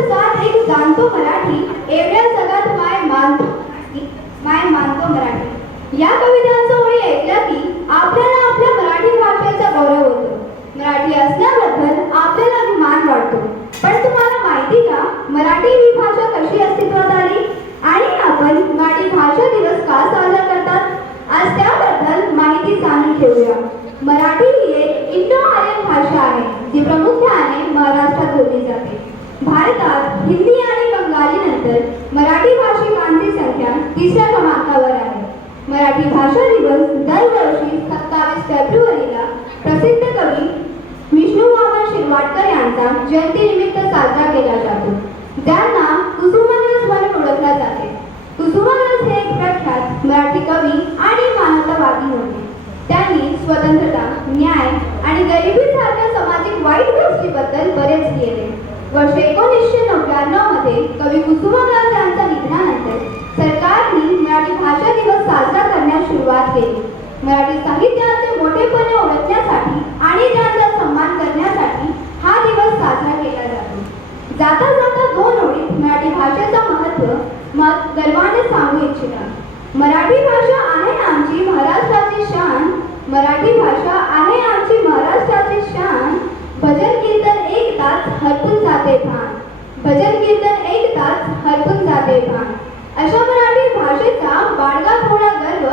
साथ एक जाणतो मराठी, एवढ्या जगात माय मानतो मराठी. या कवितांचा ओळी ऐकल्या की आपल्याला आपल्या मराठी भाषेचा गौरव होतो. मराठी असल्याबद्दल आपल्याला अभिमान वाटतो. पण तुम्हाला माहिती का मराठी ही भाषा कशी अस्तित्वात आली आणि आपण मराठी भाषा दिवस का साजरा करतात? आज त्याबद्दल माहिती जाणून घेऊया. मराठी ही एक इंडो आर्यन भाषा आहे जी प्रामुख्याने महाराष्ट्रात बोलली जाते. भारतात हिंदी आणि बंगाली नंतर मराठी भाषिकांची संख्या तिसऱ्या क्रमांकावर आहे. मराठी भाषा दिवस दरवर्षी 27 फेब्रुवारीला प्रसिद्ध कवी विष्णू वामन शिरवाडकर यांचा जयंतीनिमित्त साजरा केला जातो. ज्यांना कुसुमाग्रज म्हणून ओळखले जाते. कुसुमाग्रज हे एक प्रख्यात मराठी कवी आणि मानवतावादी होते. त्यांनी स्वतंत्रता, न्याय आणि गरिबीसारख्या सामाजिक वाईट गोष्टीबद्दल बरेच लिहिले. वर्ष 1999 मध्ये कवी कुसुमाग्रज यांच्या निधनानंतर सरकारने मराठी भाषा दिवस साजरा करण्यास सुरुवात केली. मराठी साहित्याचे मोठेपणे ओळखण्यासाठी आणि त्यांचा सन्मान करण्यासाठी हा दिवस साजरा केला जातो. जाता जाता दोन ओळीत मराठी भाषेचं महत्त्व मग गर्वाने सांगू इच्छिता. मराठी भाषा आहे आमची महाराष्ट्राची शान. मराठी भाषा आहे आमची महाराष्ट्राची शान. भजन कीर्तन ऐकताच हरपून जाते भान. भजन कीर्तन ऐकताच हरपून जाते भान. अशा मराठी भाषेचा बाळगा थोडा गर्व.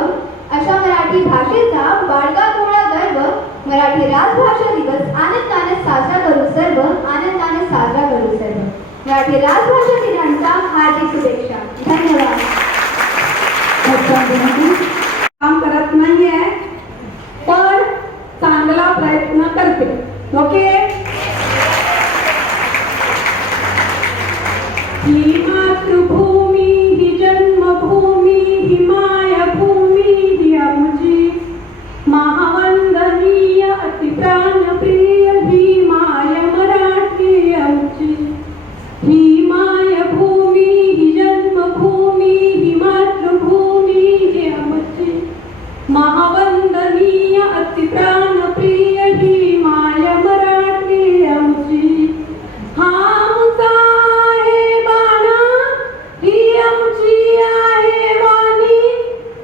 अशा मराठी भाषेचा बाळगा थोडा गर्व. मराठी राजभाषा दिवस आनंदाने साजरा करू सर्व. आनंदाने साजरा करू सर्व. मराठी राजभाषा दिनांच्या हार्दिक शुभेच्छा. धन्यवाद. काम करत नाहीये पण चांगला प्रयत्न करते. ओके. ही मातृभूमी ही जन्मभूमी ही मायभूमी ही आमची महावंदनीय अतिप्राणप्रिय ही माय मराठी आमची. ही मायभूमी ही जन्मभूमी ही मातृभूमी ही आमची महावंदनीय अतिप्राणप्रिय ही माय मराठी आमची. हा आमचा आहे बाणा ही आमची आहे वाणी.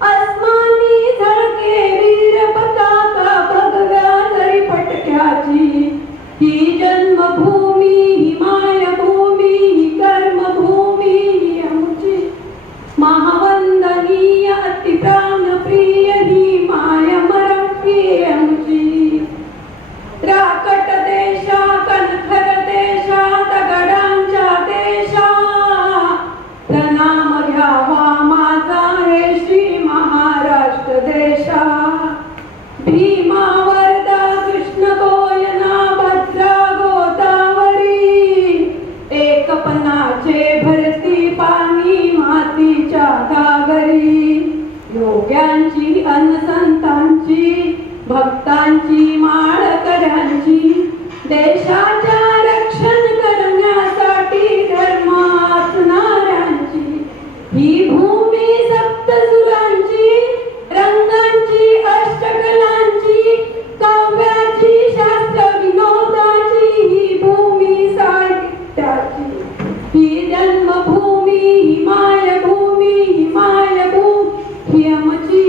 अस्मानी झळके वीर पताका भगव्या जरी फटक्याची. ही जन्मभूमी ही मायभूमी ही कर्मभूमी ही आमची महावंदनीय अतिप्राणप्रिय ही माय मराठी आमची. राकट देशा कणखर देशा दगडांच्या देशा प्रणाम घ्यावा माझा हे श्री महाराष्ट्र देशा. भीमा वर्धा कृष्ण कोयना भद्रा गोदावरी एकपणाचे भरती पाणी मातीच्या घागरी. योग्यांची अनसंतांची भक्तांची माळकऱ्यांची देशाच्या रक्षण करण्यासाठी धर्म असणाऱ्यांची ही भूमी सप्तसुरांची रंगांची अष्टकलांची काव्याची शास्त्र विनोदाची ही भूमी साहित्याची. ही जन्मभूमी ही मायभूमी ही मायभूमी ही आमची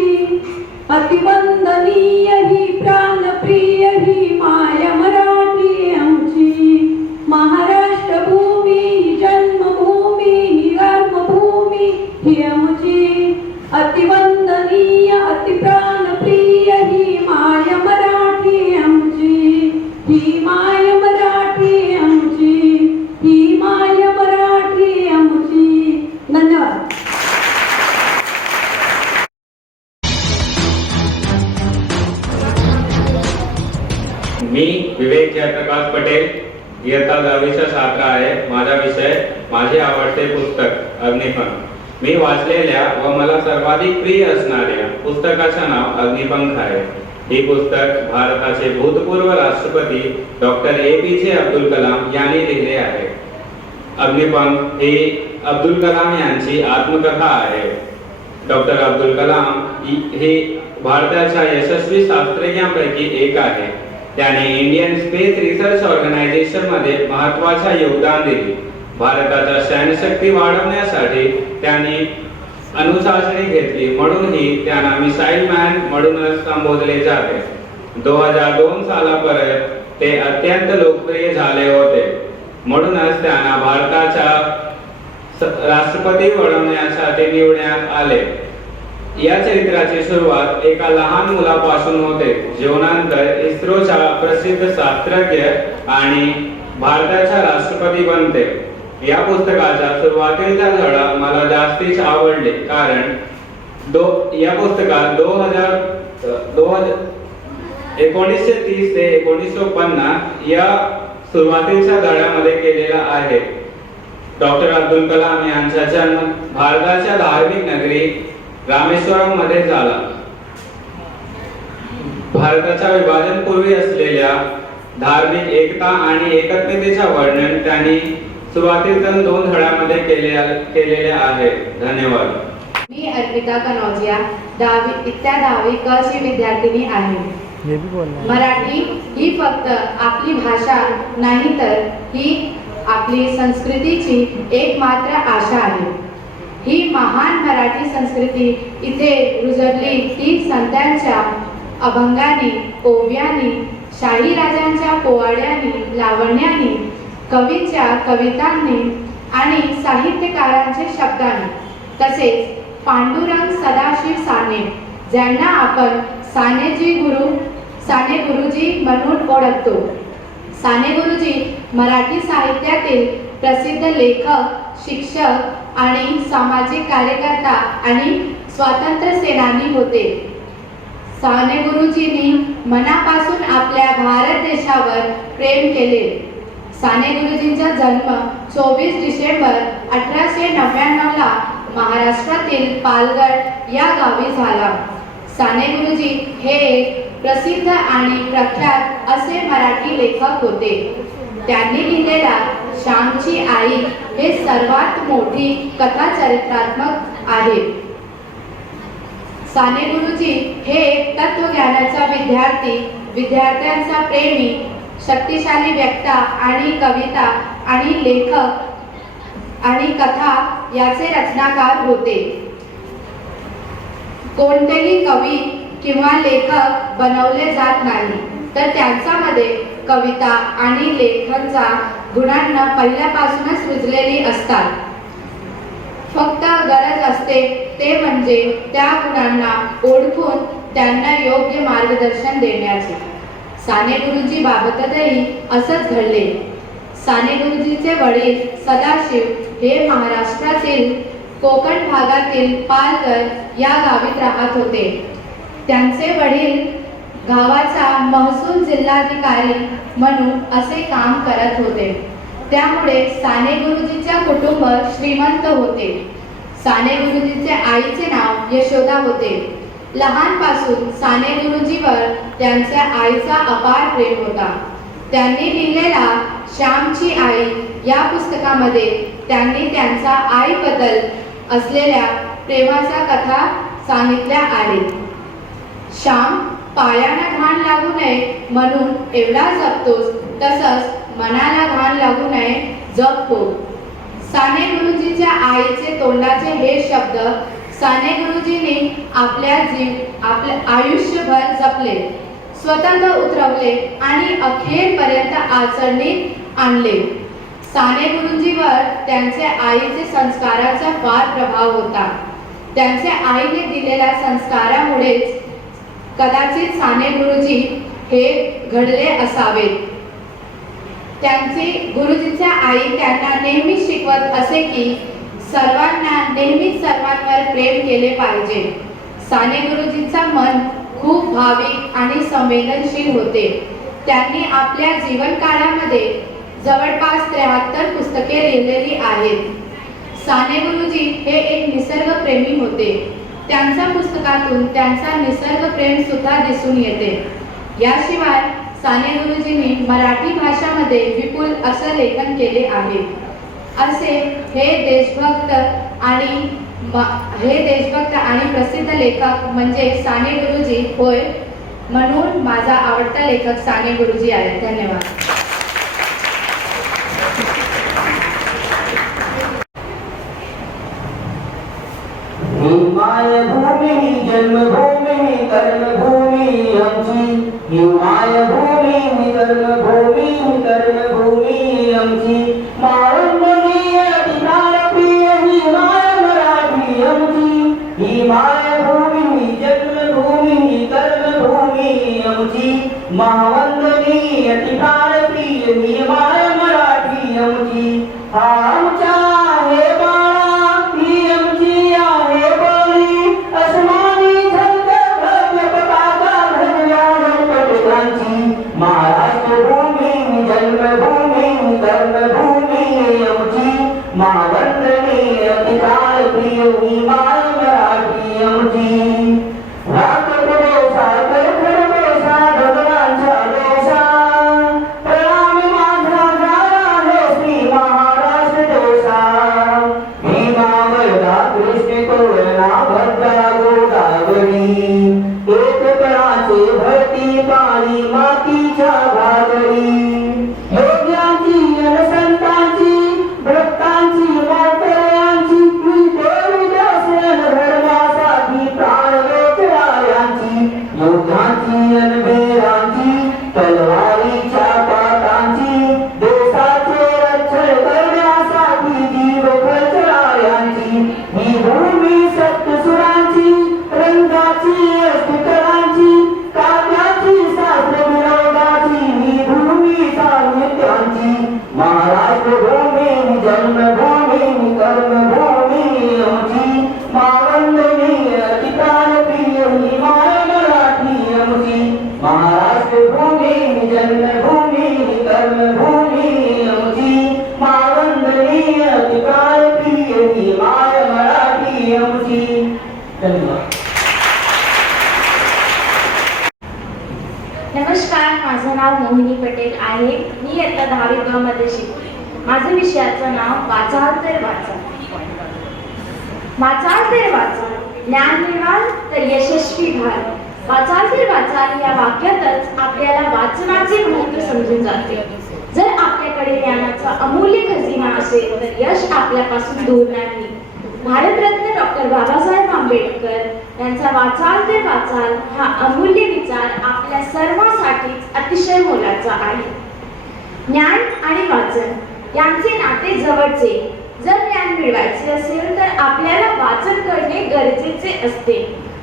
अतिवंदनीय ही प्राणप्रिय ही माय मराठी आमची. महाराष्ट्र भूमी ही जन्मभूमी ही कर्मभूमी ही आमची अतिवंदनीय अतिप्राणप्रिय ही माय मराठी आमची. ही माय मराठी आमची. ही माय मराठी आमची. धन्यवाद. मी विवेक जयप्रकाश पटेल, इयत्ता 10वीचा छात्र आहे. माझा विषय माझे आवडते पुस्तक अग्निपंख. मी वाचलेल्या व मला सर्वाधिक प्रिय असणाऱ्या पुस्तकाचे नाव अग्निपंख आहे. हे पुस्तक भारताचे भूतपूर्व राष्ट्रपती डॉक्टर APJ अब्दुल कलाम यांनी लिहिले आहे. अग्निपंख ही अब्दुल कलाम यांची आत्मकथा आहे. डॉक्टर अब्दुल कलाम हे भारताच्या यशस्वी शास्त्रज्ञांपैकी एक आहे. त्याने इंडियन स्पेस रिसर्च ऑर्गनायझेशन मध्ये महत्त्वाचे योगदान दिले. भारताच्या सैन्यशक्ती वाढवण्यासाठी त्यांनी अनुशासनी घेतली, म्हणूनही त्यांना मिसाईल मॅन म्हणूनच संबोधले जाते. 2002 सालापर्यंत ते अत्यंत लोकप्रिय झाले होते, म्हणूनच त्यांना भारताच्या राष्ट्रपती बनवण्यासाठी निवडण्यात आले. या चरित्राची सुरुवात एका लहान मुलापासून होते, जेवणानंतर इस्रोचा प्रसिद्ध शास्त्रज्ञ आणि भारताचा राष्ट्रपती बनते. या पुस्तकाचा सुरुवातीचा धडा मला जास्तीच आवडले, कारण या पुस्तकात 1930 ते 1950 या सुरुवातीच्या धड्यामध्ये केलेला आहे. डॉक्टर अब्दुल कलाम यांचा जन्म भारताच्या धार्मिक नगरी रामेश्वरम मध्ये झाला. भारताच्या विभाजनपूर्वी असलेल्या धार्मिक एकता आणि एकात्मतेचे वर्णन त्यांनी सुरुवातीतील 2 धड्यांमध्ये केलेले आहे. धन्यवाद. मी अर्पिता कनौजिया 10वी क ची विद्यार्थिनी आहे. मराठी ही फक्त आपली भाषा नाही, तर ही आपली संस्कृतीची एकमात्र आशा आहे. ही महान मराठी संस्कृती इथे रुजरली ती संतांच्या अभंगांनी, ओव्यांनी, शाही राजांच्या पोवाड्यांनी, लावण्यानी, कवींच्या कवितांनी आणि साहित्यकारांच्या शब्दांनी, तसेच पांडुरंग सदाशिव साने, ज्यांना आपण साने गुरुजी म्हणून ओळखतो. साने गुरुजी मराठी साहित्यातील प्रसिद्ध लेखक, शिक्षक आणि सामाजिक कार्यकर्ता आणि स्वातंत्र्य सेनानी होते. साने गुरुजींनी मनापासून आपल्या भारत देशावर प्रेम केले. साने गुरुजींचा जन्म 24 डिसेंबर 1899 ला महाराष्ट्रातील पालघर या गावी झाला. साने गुरुजी हे एक प्रसिद्ध आणि प्रख्यात असे मराठी लेखक होते. त्यांनी लिहिलेला श्यामची आई हे सर्वात मोठी कथा चरित्रात्मक आहे. साने गुरुजी हे एक तत्वज्ञानाचा विद्यार्थी, विद्यार्थ्यांचा प्रेमी, शक्तिशाली वक्ता आणि कविता आणि लेखक आणि कथा याचे रचनाकार होते. कोणतेही कवी किंवा लेखक बनवले जात नाही, तर त्यांच्यामध्ये कविता आणि लेखनचा गुणांना पहिल्यापासूनच रुजलेली असतात. फक्त गरज असते ते म्हणजे त्या गुणांना ओळखून त्यांना योग्य मार्गदर्शन देण्याचे. साने गुरुजी बाबतही असंच घडले. साने गुरुजीचे वडील सदाशिव हे महाराष्ट्रातील कोकण भागातील पालघर या गावीत राहत होते. त्यांचे वडील गावाचा महसूल जिल्हाधिकारी म्हणून असे काम करत होते. त्यामुळे साने गुरुजीचे कुटुंब श्रीमंत होते. साने गुरुजीचे आईचे नाव यशोदा होते. लहानपासून साने गुरुजीवर त्यांच्या आईचा अपार प्रेम होता. त्यांनी लिहिलेला श्यामची आई या पुस्तकामध्ये त्यांनी त्यांच्या आईबद्दल असलेल्या प्रेमाच्या कथा सांगितल्या आहेत. श्याम पायाला घाण लागू नये म्हणून एवढा जपतोस, तसंच मनाला घाण लागू नये जपतो. साने गुरुजीच्या आईचे तोंडाचे हे शब्द साने गुरुजींनी आपल्या आयुष्यभर जपले, स्वतंत्र उतरवले आणि अखेरपर्यंत आचरणीत आणले. साने गुरुजीवर त्यांच्या आईचे संस्काराचा फार प्रभाव होता. त्यांच्या आईने दिलेल्या संस्कारामुळेच कदाचित साने गुरुजी हे घडले असावेत. त्यांची गुरुजीच्या आई त्यांना नेहमी शिकवत असे की सर्वांना नेहमीच सर्वांवर प्रेम केले पाहिजे. साने गुरुजींचा मन खूप भाविक आणि संवेदनशील होते. त्यांनी आपल्या जीवनकाळामध्ये जवळपास 73 पुस्तके लिहिलेली आहेत. साने गुरुजी हे एक निसर्गप्रेमी होते. त्यांच्या पुस्तकातून त्यांचा निसर्गप्रेम सुद्धा दिसून येते. याशिवाय साने गुरुजींनी मराठी भाषामध्ये विपुल असं लेखन केले आहे. असे हे देशभक्त आणि प्रसिद्ध लेखक म्हणजे साने गुरुजी होय. म्हणून माझा आवडता लेखक साने गुरुजी आहे. धन्यवाद. हा आमचा आहे बाळा, ही आमची आहे बोली, अस्मानी झलक भव्य पताका भगव्या गणपतीची. महाराष्ट्र भूमी जन्मभूमी कर्मभूमी आमची, महावंदनीय अधिकार प्रिय ही माय मराठी आमची. राष्ट्रप्रदेशा करखडदेशा ढगलांचा देशा, प्रणाम माझा झाला आहे श्री महाराष्ट्र देशा. भीमावरदा कृष्ण तोरणा भद्रा गोदावरी, एकपणाचे भरती पाणी मातीच्या भागरी. योग्यांची संतांची भक्तांची मातयांची, ही देवी दर्शन धर्मासाठी प्राण वेचणाऱ्यांची. योद्धांची अनबीरांची तलवारीच्या पाटांची, देशाचे रक्षण करण्यासाठी जीव खर्चणाऱ्यांची. ही भूमी सप्तसुरांची, रंगाची अष्टकरांची, काव्याची शास्त्र विनोदाची, ही भूमी साहित्यांची. महाराष्ट्र भूमी जन्मभूमी कर्मभूमी आमची, मावंदनीय अधिकार प्रिय ही माय मराठी आमची. महाराष्ट्र भूमी जन्मभूमी कर्मभूमी आमची, मावंदनीय अधिकार प्रिय ही माय मराठी आमची. धन्यवाद. नमस्कार, माझं नाव मोहिनी पटेल आहे. मी इयत्ता 10वी ब मध्ये शिकते. माझं विषयाचं नाव वाचाल तर वाचाल. वाचाल तर वाचाल, ज्ञान मिळवाल तर यशस्वी व्हाल. वाचाल तर वाचाल या वाक्यातच आपल्याला वाचनाचे महत्त्व समजून जाते. जर आपल्याकडे ज्ञानाचा अमूल्य खजिना असेल तर यश आपल्यापासून दूर नाही. भारतरत्न डॉक्टर बाबासाहेब आंबेडकर यांचा वाचाल ते वाचाल हा अमूल्य विचार आपल्या सर्वांसाठीच अतिशय मोलाचा आहे. ज्ञान आणि वाचन यांचे नाते जवळचे. जर ज्ञान मिळवायचे असेल तर आपल्याला वाचन करणे गरजेचे असते.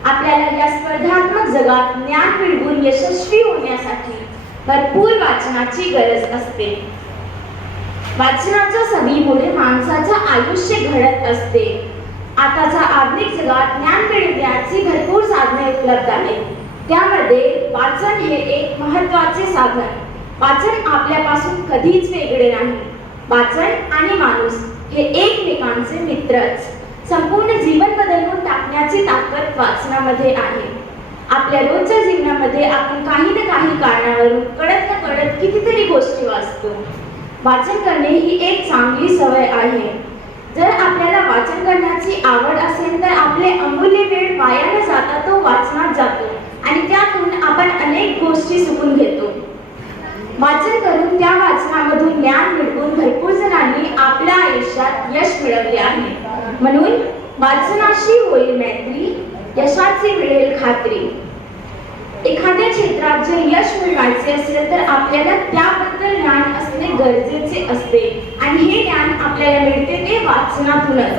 आपल्याला या स्पर्धात्मक जगात ज्ञान मिळवून यशस्वी होण्यासाठी भरपूर वाचनाची गरज असते. वाचनाच्या सवयीमुळे माणसाचं आयुष्य घडत असते. आताच्या आधुनिक जगात ज्ञान मिळवण्याची भरपूर साधने उपलब्ध आहेत. त्यामध्ये वाचन हे एक महत्त्वाचे साधन. वाचन आपल्यापासून कधीच वेगळे नाही. वाचन आणि माणूस हे एकमेकांचे मित्रच. संपूर्ण जीवन बदलून टाकण्याची ताकद वाचनामध्ये आहे. आपल्या रोजच्या जीवनामध्ये आपण काही ना काही कारणावरून कळत न कळत कितीतरी गोष्टी वाचतो. वाचन करणे ही एक चांगली सवय आहे. जर आपल्याला वाचन करण्याची आवड असेल तर आपले अमूल्य वेळ वाया न जाता तो वाचनात जातो आणि त्यातून आपण अनेक गोष्टी शिकून घेतो. वाचन करून त्या वाचनामधून ज्ञान मिळवून भरपूर जणांनी आपल्या आयुष्यात यश मिळवले आहे. म्हणून वाचनाशी होईल मैत्री, यशाची मिळेल खात्री. एखाद्या क्षेत्रात जर यश मिळवायचे असेल तर आपल्याला त्याबद्दल ज्ञान असणे गरजेचे असते आणि हे ज्ञान आपल्याला मिळते ते वाचनातूनच.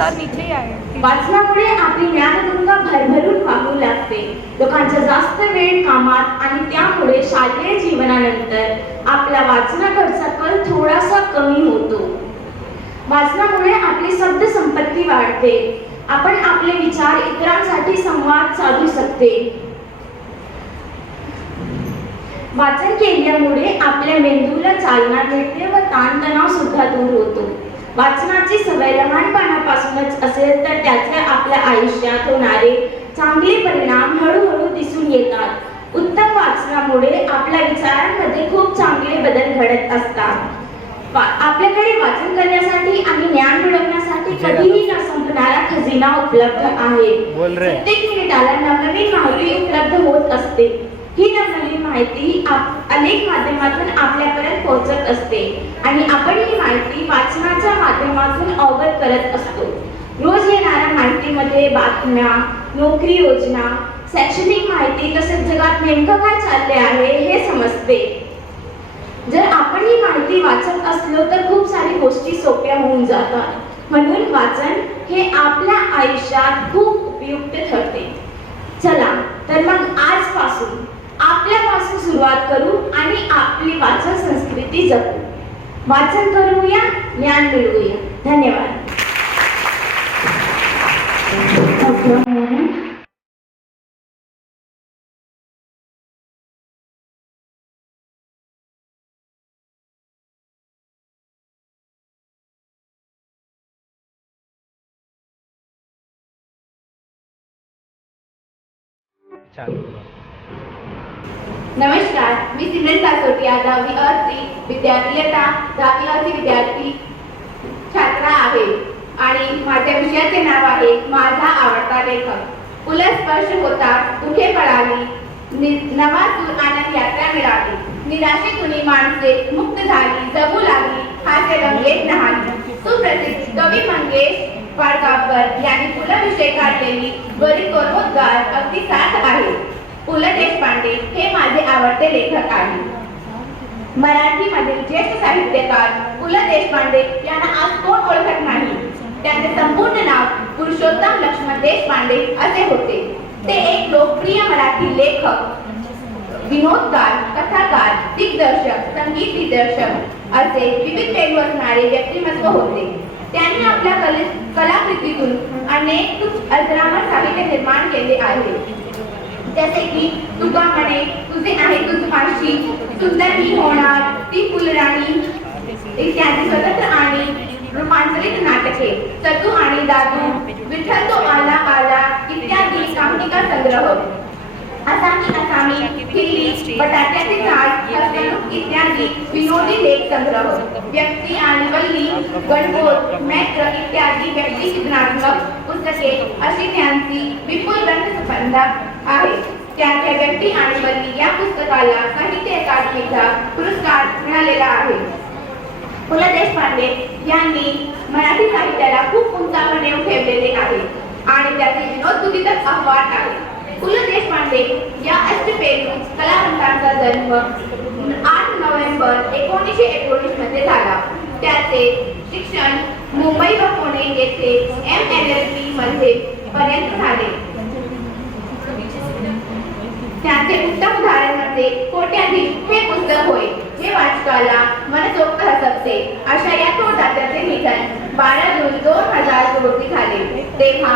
वाचनामुळे आपली ज्ञानगंगा भरभरून वाहू लागते. लोकांचा जास्त वेळ कामात आणि त्यामुळे शालेय जीवनानंतर आपला वाचनाकडचा कल थोडासा कमी होतो. वाचनामुळे आपली शब्द संपत्ती वाढते. आपण आपले विचार इतरांसाठी संवाद साधू शकते. वाचन केल्यामुळे आपल्या मेंदूला चालना मिळते व ताणतणाव सुद्धा दूर होतो. वाचनाची सवय लहानपणापासूनच असेल तर त्याचे आपल्या आयुष्यात होणारे चांगले परिणाम हळूहळू दिसून येतात. उत्तम वाचनामुळे आपल्या विचारांमध्ये खूप चांगले बदल घडत असतात. आपल्याकडे वाचन करण्यासाठी आणि ज्ञान मिळवण्यासाठी कधीही न संपणारा खजिना उपलब्ध आहे. प्रत्येक मिनिटाला नवनवीन माहिती उपलब्ध होत असते. ही नवनवीन माहिती अनेक माध्यमातून आपल्यापर्यंत पोहोचत असते आणि आपण ही माहिती वाचनाच्या माध्यमातून अवगत करत असतो. रोज येणाऱ्या माहितीमध्ये बातम्या, नोकरी योजना, शैक्षणिक माहिती तसेच जगात नेमकं काय चालले आहे हे समजते. जर आपण ही माहिती वाचत असलो तर खूप सारी गोष्टी सोप्या होऊन जातात. म्हणून वाचन हे आपल्या आयुष्यात खूप उपयुक्त ठरते. चला तर मग आजपासून आपल्यापासून सुरुवात करू आणि आपली वाचन संस्कृती जपू. वाचन करूया, ज्ञान मिळवूया. धन्यवाद. नमस्कार, मी सिमरन कासोटिया, 10वी अ विद्यार्थी इयत्ता 10वी अ विद्यार्थी छात्रा आहे आणि माझ्या विषयाचे नाव आहे माझा आवडता लेखक. पु ल स्पर्श होता दुखे पळाली, नवा सूर आनंद यात्रा मिळाली, निराशेतून माणसे मुक्त झाली, जगू लागली, हास्य रंगेत न्हाली. सुप्रसिद्ध कवी मंगेश पाडगावकर यांनी पु ल विषय काढलेली गरीब गौरवोद्गार अगदी सार्थ आहे. पु ल देशपांडे हे माझे आवडते लेखक आहे. मराठीमधील ज्येष्ठ साहित्यकार पु ल देशपांडे यांना आज कोण ओळखत नाही. त्यांचे संपूर्ण नाव पुरुषोत्तम लक्ष्मण देशपांडे असे होते. ते एक लोकप्रिय मराठी लेखक, विनोदकार, कथाकार, दिग्दर्शक, संगीत दिग्दर्शक असे विविध पैलू असणारे व्यक्तिमत्व होते. त्यांनी आपल्या कलाकृतीतून अनेक अजरामर साहित्य निर्माण केले आहे. जसे की तुका म्हणे, तुझे आहे तुझ माशी, सुंदर मी होणार, ती फुलराणी इत्यादी स्वतंत्र आणि रूपांतरित नाटके, सतू आणि दादू, विठ्ठल तो आला आला इत्यादी कामनिका संग्रह, असामी किल्ली, बटाट्याचे झाड, हसवणूक इत्यादी विनोदी लेख संग्रह, व्यक्ती आणि वल्ली, गणगोत, मैत्र इत्यादी व्यक्ती चित्रणात्मक पुस्तके अशी त्यांची विपुल ग्रंथसंपदा आहे. त्यांच्या व्यक्ती आणि वल्ली या पुस्तकाला साहित्य अकादमीचा पुरस्कार मिळालेला आहे. पु ल देशपांडे यांनी मराठी साहित्याला खूप उंचावर नेऊन ठेवलेले आहे आणि त्याचे विनोदबुद्धीतच अफवाट आहे. पु ल देशपांडे या अष्टपेलू कलावंतांचा जन्म 8 नोव्हेंबर 1919 मध्ये झाला. त्याचे शिक्षण मुंबई व पुणे येथे MLLB मध्ये पर्यंत झाले. त्याचे उत्तम उदाहरण म्हणजे कोट्याधीश हे पुस्तक होय, जे वाचकाला मनसोक्त हसवते. अशा या थोरदात्याचे निधन 12 जून 2000 रोजी झाले. तेव्हा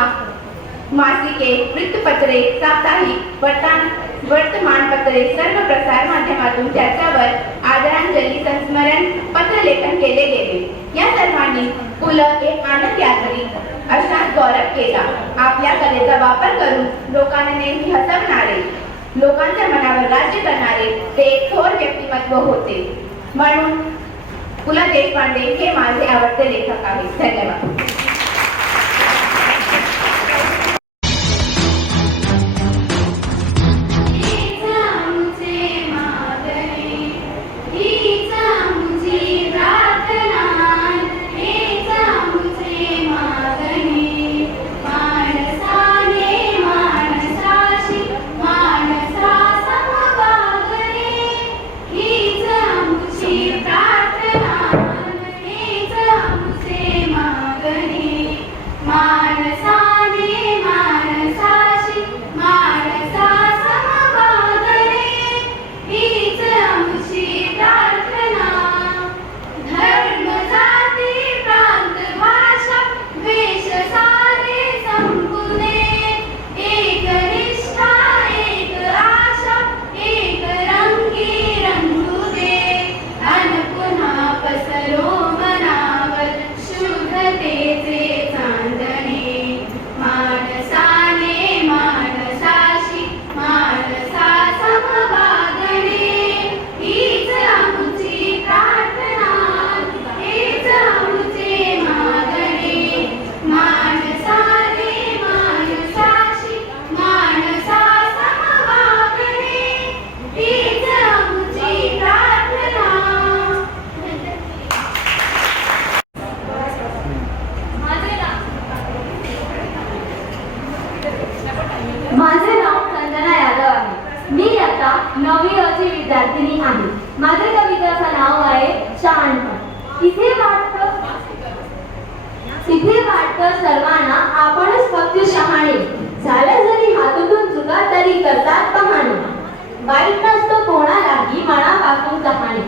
मासिके, वृत्तपत्रे, साप्ताहिक, वर्तमानपत्रे सर्व प्रसार माध्यमातून त्याच्यावर आदरांजली संस्मरण पत्रलेखन केले गेले. या सर्वांनी पु ल एक आनंद यात्री असा गौरव केला. आपल्या कलेचा वापर करून लोकांना नेहमी हसवणारे, लोकांच्या मनावर राज्य करणारे ते एक थोर व्यक्तिमत्व होते. म्हणून पु ल देशपांडे हे माझे आवडते लेखक आहेत. धन्यवाद. माझे नाव संजना यादव आहे. मी आता 9वी अ ची विद्यार्थिनी आहे. माझे कवितेचं नाव आहे शहाणपण. इथे वाटतं सर्वांना आपणच फक्त शहाणे, झालं जरी हातून चुका तरी करतात कहाणी. वाईट नसतं कोणालाही मनापासून कहाणी.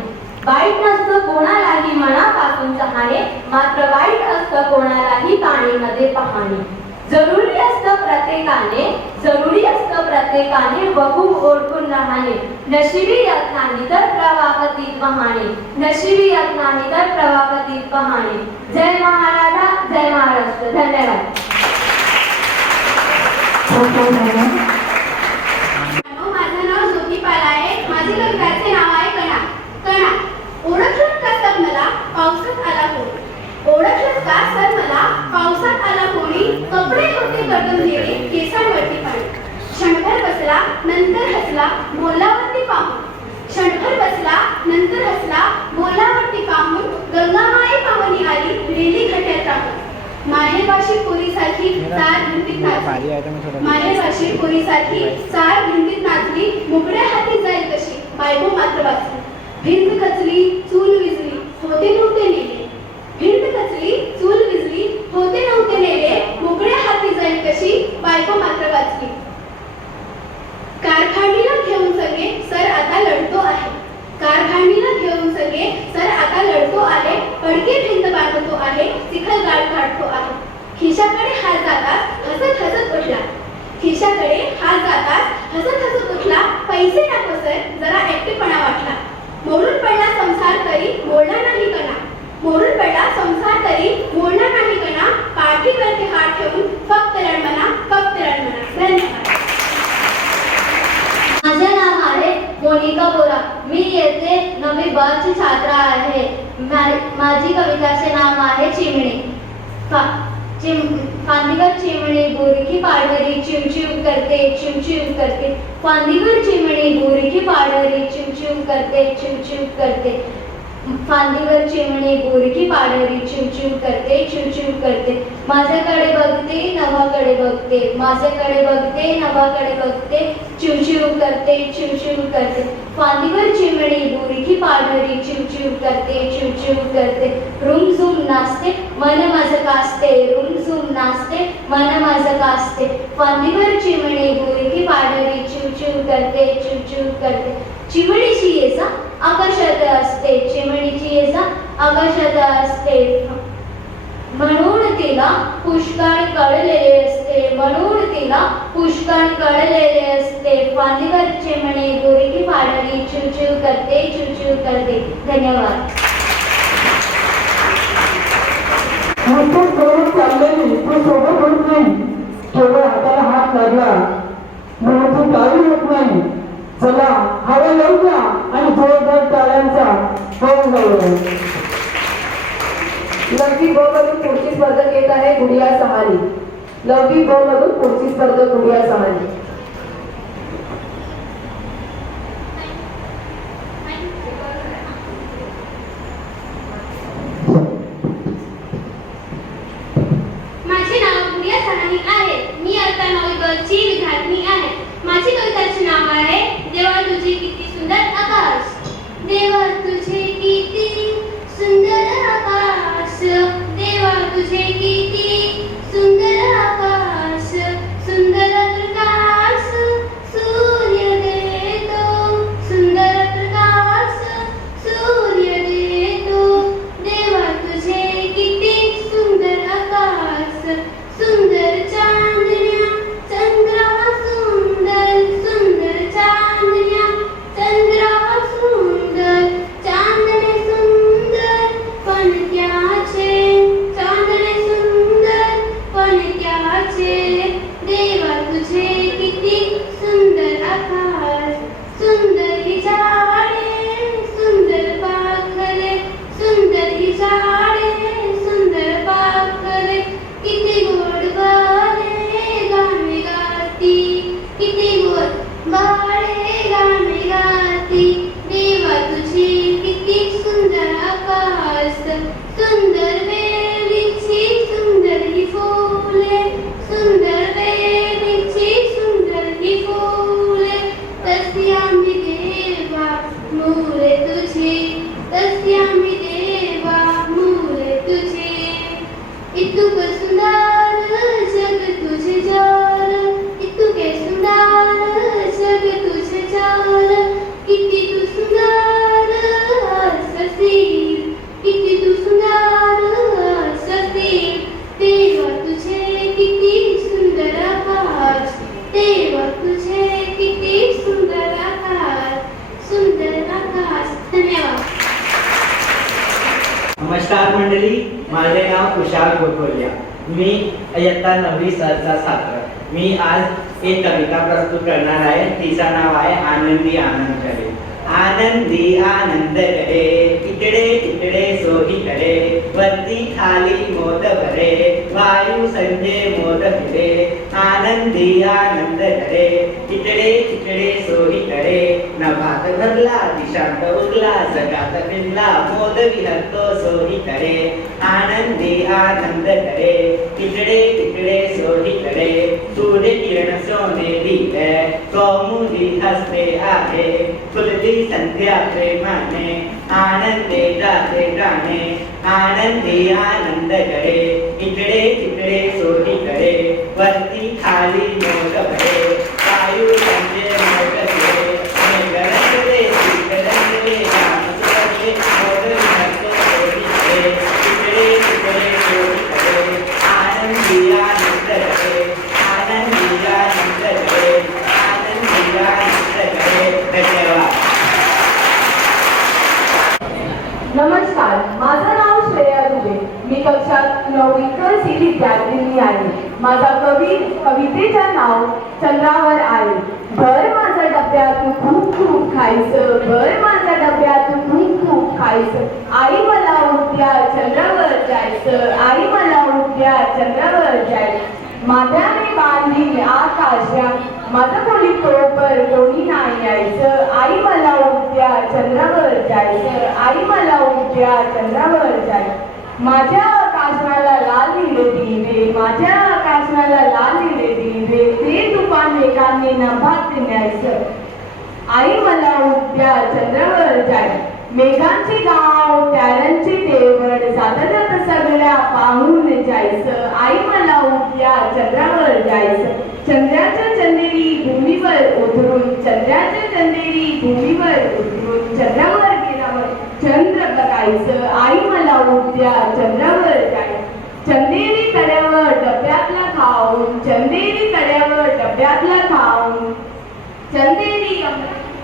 वाईट नसतं कोणालाही मनापासून चाहणे, मात्र वाईट असतं कोणालाही पाणीमध्ये पाहणे. जरुरी असतं प्रत्येकाने बघून ओळखून राहणे. नशिबी येत नाही तर प्रवाहातीत वाहणे. नशिबी येत नाही तर प्रवाहातीत वाहणे. जय महाराजा, जय महाराष्ट्र. धन्यवाद. माझं नाव ज्योती पाल आहे. माझे कविताचे नाव आहे कणा. कणा. ओळखलं का सर मला पावसात आला कोणी? ओळखलं का सर मला पावसात आला कोणी? कपडे होते गडगडलेले, केसांवरती पाणी. क्षणभर बसला नंतर हसला बोलावरती पाहून. क्षणभर बसला नंतर हसला बोलावरती पाहून. गंगामाई पावनी आली रेली घट्यात राहून. माहेरवाशी पोरीसारखी चार भिंतीत नाचली. माहेरवाशी पोरीसारखी चार भिंतीत नाचली. मोकळ्या हाती जाईल कशी बायको मात्र वाचली. भिंत खचली चूल विजली होते नव्हते नेले. भिंत खचली चूल विजली होते नव्हते नेले. मोकळ्या हाती जाईल कशी बायको मात्र वाचली. कारखानीला घेऊन सगळे सर आता लढतो आहे. कारखानीला घेऊन सगळे सर आता लढतो आहे. पडके भिंत बांधतो आहे, चिखल गाळ काढतो आहे. खिशाकडे हात जातात हसत हसत उठला. खिशाकडे हात जातात हसत हसत उठला. पैसे नको सर जरा एकटेपणा वाटला. मोडून पडला संसार तरी मोडला नाही कणा. मोडून पडला संसार तरी मोडला नाही कणा. पाठीवरती हात ठेवून फक्त रणमना, फक्त रणमना. धन्यवाद. माझे नाव आहे मोनिका बोरा. मी येथे 9वी ब ची छात्र आहे. माझी कविताचे नाव आहे चिमणी. फांदीवर चिमणी बुरकी पाडवरी चिमचिम करते, चिमचिम करते. फांदीवर चिमणी बुरकी पाडवरी चिमचिम करते, चिमचिम करते. फांदीवर चिमणी बुरकी पाडवरी चिमचिम करते, चिमचिम करते. माझ्याकडे बघते नभाकडे बघते. माझ्याकडे बघते नभाकडे बघते. चिमचिम करते, चिमचिम करते. फांदीवर चिमणी बुरकी पाडवरी चिमचिम करते, चिमचिम करते. रुमझुम नाचते मन माझं कासते. रुमझुम नाचते मन माझं कासते. फांदीवर चिमणी बुरकी पाडवरी चिमचिम करते, चिमचिम करते. चिमणीची येसा आकाशात असते. चिमणीची येसा आकाशात असते. म्हणून तिला पुष्कळ कळलेले असते. म्हणून तिला पुष्कळ कळलेले असते. फांदीवर चिमणी बुरकी पाडवरी चिवचिव करते, चिवचिव करते. धन्यवाद. चाललेली तो सोबत होत नाही. केवळ हाताला हात लागला म्हणून ती गावी होत नाही. चला हवा लावू द्या आणि जोरदार टाळ्यांचा पाऊस लावूया. लवकी ब मधून पुढची स्पर्धक येत आहे गुडिया सहानी. लवकी ब मधून पुढची स्पर्धक गुडिया सहानी. माझे नाव गुडिया सहानी आहे. मी आता 9वी ब ची विद्यार्थिनी आहे. माझी कविताचे नाव आहे देवा तुझे किती सुंदर आकाश. देवा तुझे किती सुंदर आकाश. देवा तुझे किती सुंदर आकाश. सुंदर प्रकाश सूर्य देतो. सुंदर प्रकाश सूर्य देतो. देवा तुझे किती सुंदर आकाश. सुंदर चांदण्या चंद्रा सुंदर. सुंदर चांदण्या चंद्रा सुंदर. चांदणे सुंदर पणत्याचे. चांदणे सुंदर पणत्याचे. देवा तुझे किती सुंदर आकाश. सुंदर ही झाडे सुंदर पाखरे. सुंदर ही झाडे सुंदर पाखरे. किती गोड बाळे गाणे गाती. किती गोड बाळे गाणे गाती. देवा तुझी किती सुंदर आकाश. सुंदर वेलीची सुंदर ही फुले. सुंदर वेलीची सुंदर ही फुले. तशी आम्ही देवा मुले तुझी. तशी आम्ही देवा मुले तुझी. इतुक सुंदर जग तुझे जल. इतुके सुंदर जग तुझे जल. किती तू सुंदर असतील, किती तू सुंदर असतील, तेव्हा तुझे किती सुंदर आकाश, तेव्हा तुझे किती सुंदर आकाश, सुंदर आकाश. धन्यवाद. नमस्कार मंडळी, माझे नाव कुशाल गोठोलिया. मी इयत्ता 9वी सहचा छात्र. मी आज एक कविता प्रस्तुत करणार आहे. तिचं नाव आहे आनंदी आनंद करे. आनंदी आनंद करे, इकडे तिकडे सोही करे, वरती खाली मोद भरे, वायू संजे मोद फिरे. आनंदी आनंद करे, इकडे तिकडे सोही करे, नभात भरला दिशांत उरला, जगात फिरला मोद विहरतो सोही करे. आनंदी आनंद करे, इकडे तिकडे सोही करे, सूर्य किरण सोनेरी है, कौमुदी हसते आहे, फुलली संध्या प्रेमाने, आनंदे जाते गाणे. आनंदी आनंद करे, इकडे तिकडे सोही करे, वरती खाली मोद भरे, वायू संजे मोद फिरे. गरजले गरजले राम सुरले, मोद विहरतो सोही करे, इकडे तिकडे सोही करे. आनंदी आनंद करे, आनंदी आनंद करे, आनंदी आनंद करे. धन्यवाद. नमस्कार, माझं नाव श्रेया दुबे. मी कक्षा 9वी सी विद्यार्थिनी आहे. माझा कवितेचं नाव चंद्रावर आहे. भर माझ्या डब्यातून खूप खूप खायचं, भर माझ्या डब्यातून खूप खूप खायचं, आई मला उद्या चंद्रावर जायचं, आई मला उद्या चंद्रावर जायचं. माथ्याने बांधील आकाशा, माझं कोणी बरोबर कोणी नाही यायचं, आई मला उद्या चंद्रावर जायचं, आई मला उद्या चंद्रावर जायचं. माझ्या आकाशाला लाल निळे दिवे, माझ्या आकाशाला लाल निळे दिवे, ते तुफान वेगाने नभात न्यायचं, आई मला उद्या चंद्रावर जायचं. मेघांचे गाव ताऱ्यांचे देवळ, जाता जाता सगळ्या पाहून जायचं, आई मला उद्या चंद्रावर जायचं. चंद्राच्या चंदेरी भूमीवर उतरून, चंद्राच्या चंदेरी भूमीवर उतरून, चंद्रावर गेल्यावर चंद्र बघायचं, आई मला उद्या चंद्रावर जायचं. चंदेरी कड्यावर डब्यातला खाऊन, चंदेरी कड्यावर डब्यातला खाऊन, चंदेरी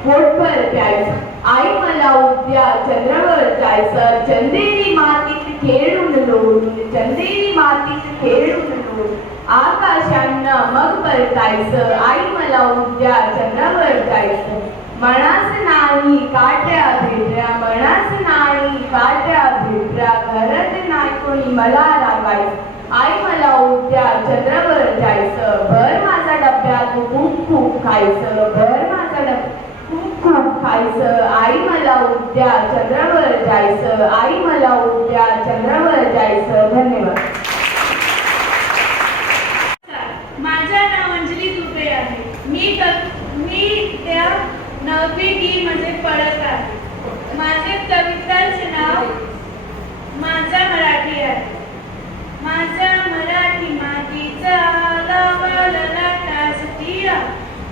पोटभर प्यायचं, आई मला उद्या चंद्रावर जायचं. चंदेरी मातीत खेळून लोळून, चंदेरी मातीत खेळून लोळून, आकाशानं मग परतायचं, आई मला उद्या चंद्रावर जायचं. मनास नाही काट्या भेटल्या, मनास नाही काट्या भेटल्या, घरात नाही कोणी मला रागायचं, आई मला उद्या चंद्रावर जायचं. भर माझ्या डब्यात खूप खूप खायचं, भर माझ्या डब्यात खूप खूप खायचं, आई मला उद्या चंद्रावर जायचं, आई मला उद्या चंद्रावर जायचं. धन्यवाद. माझं नाव अंजली दुबे आहे. मी त्या 9वी डी मध्ये पडत आहे. माझे कविताचे नाव माझा मराठी आहे. माझा मराठी मातीचा लावाला कासटिया,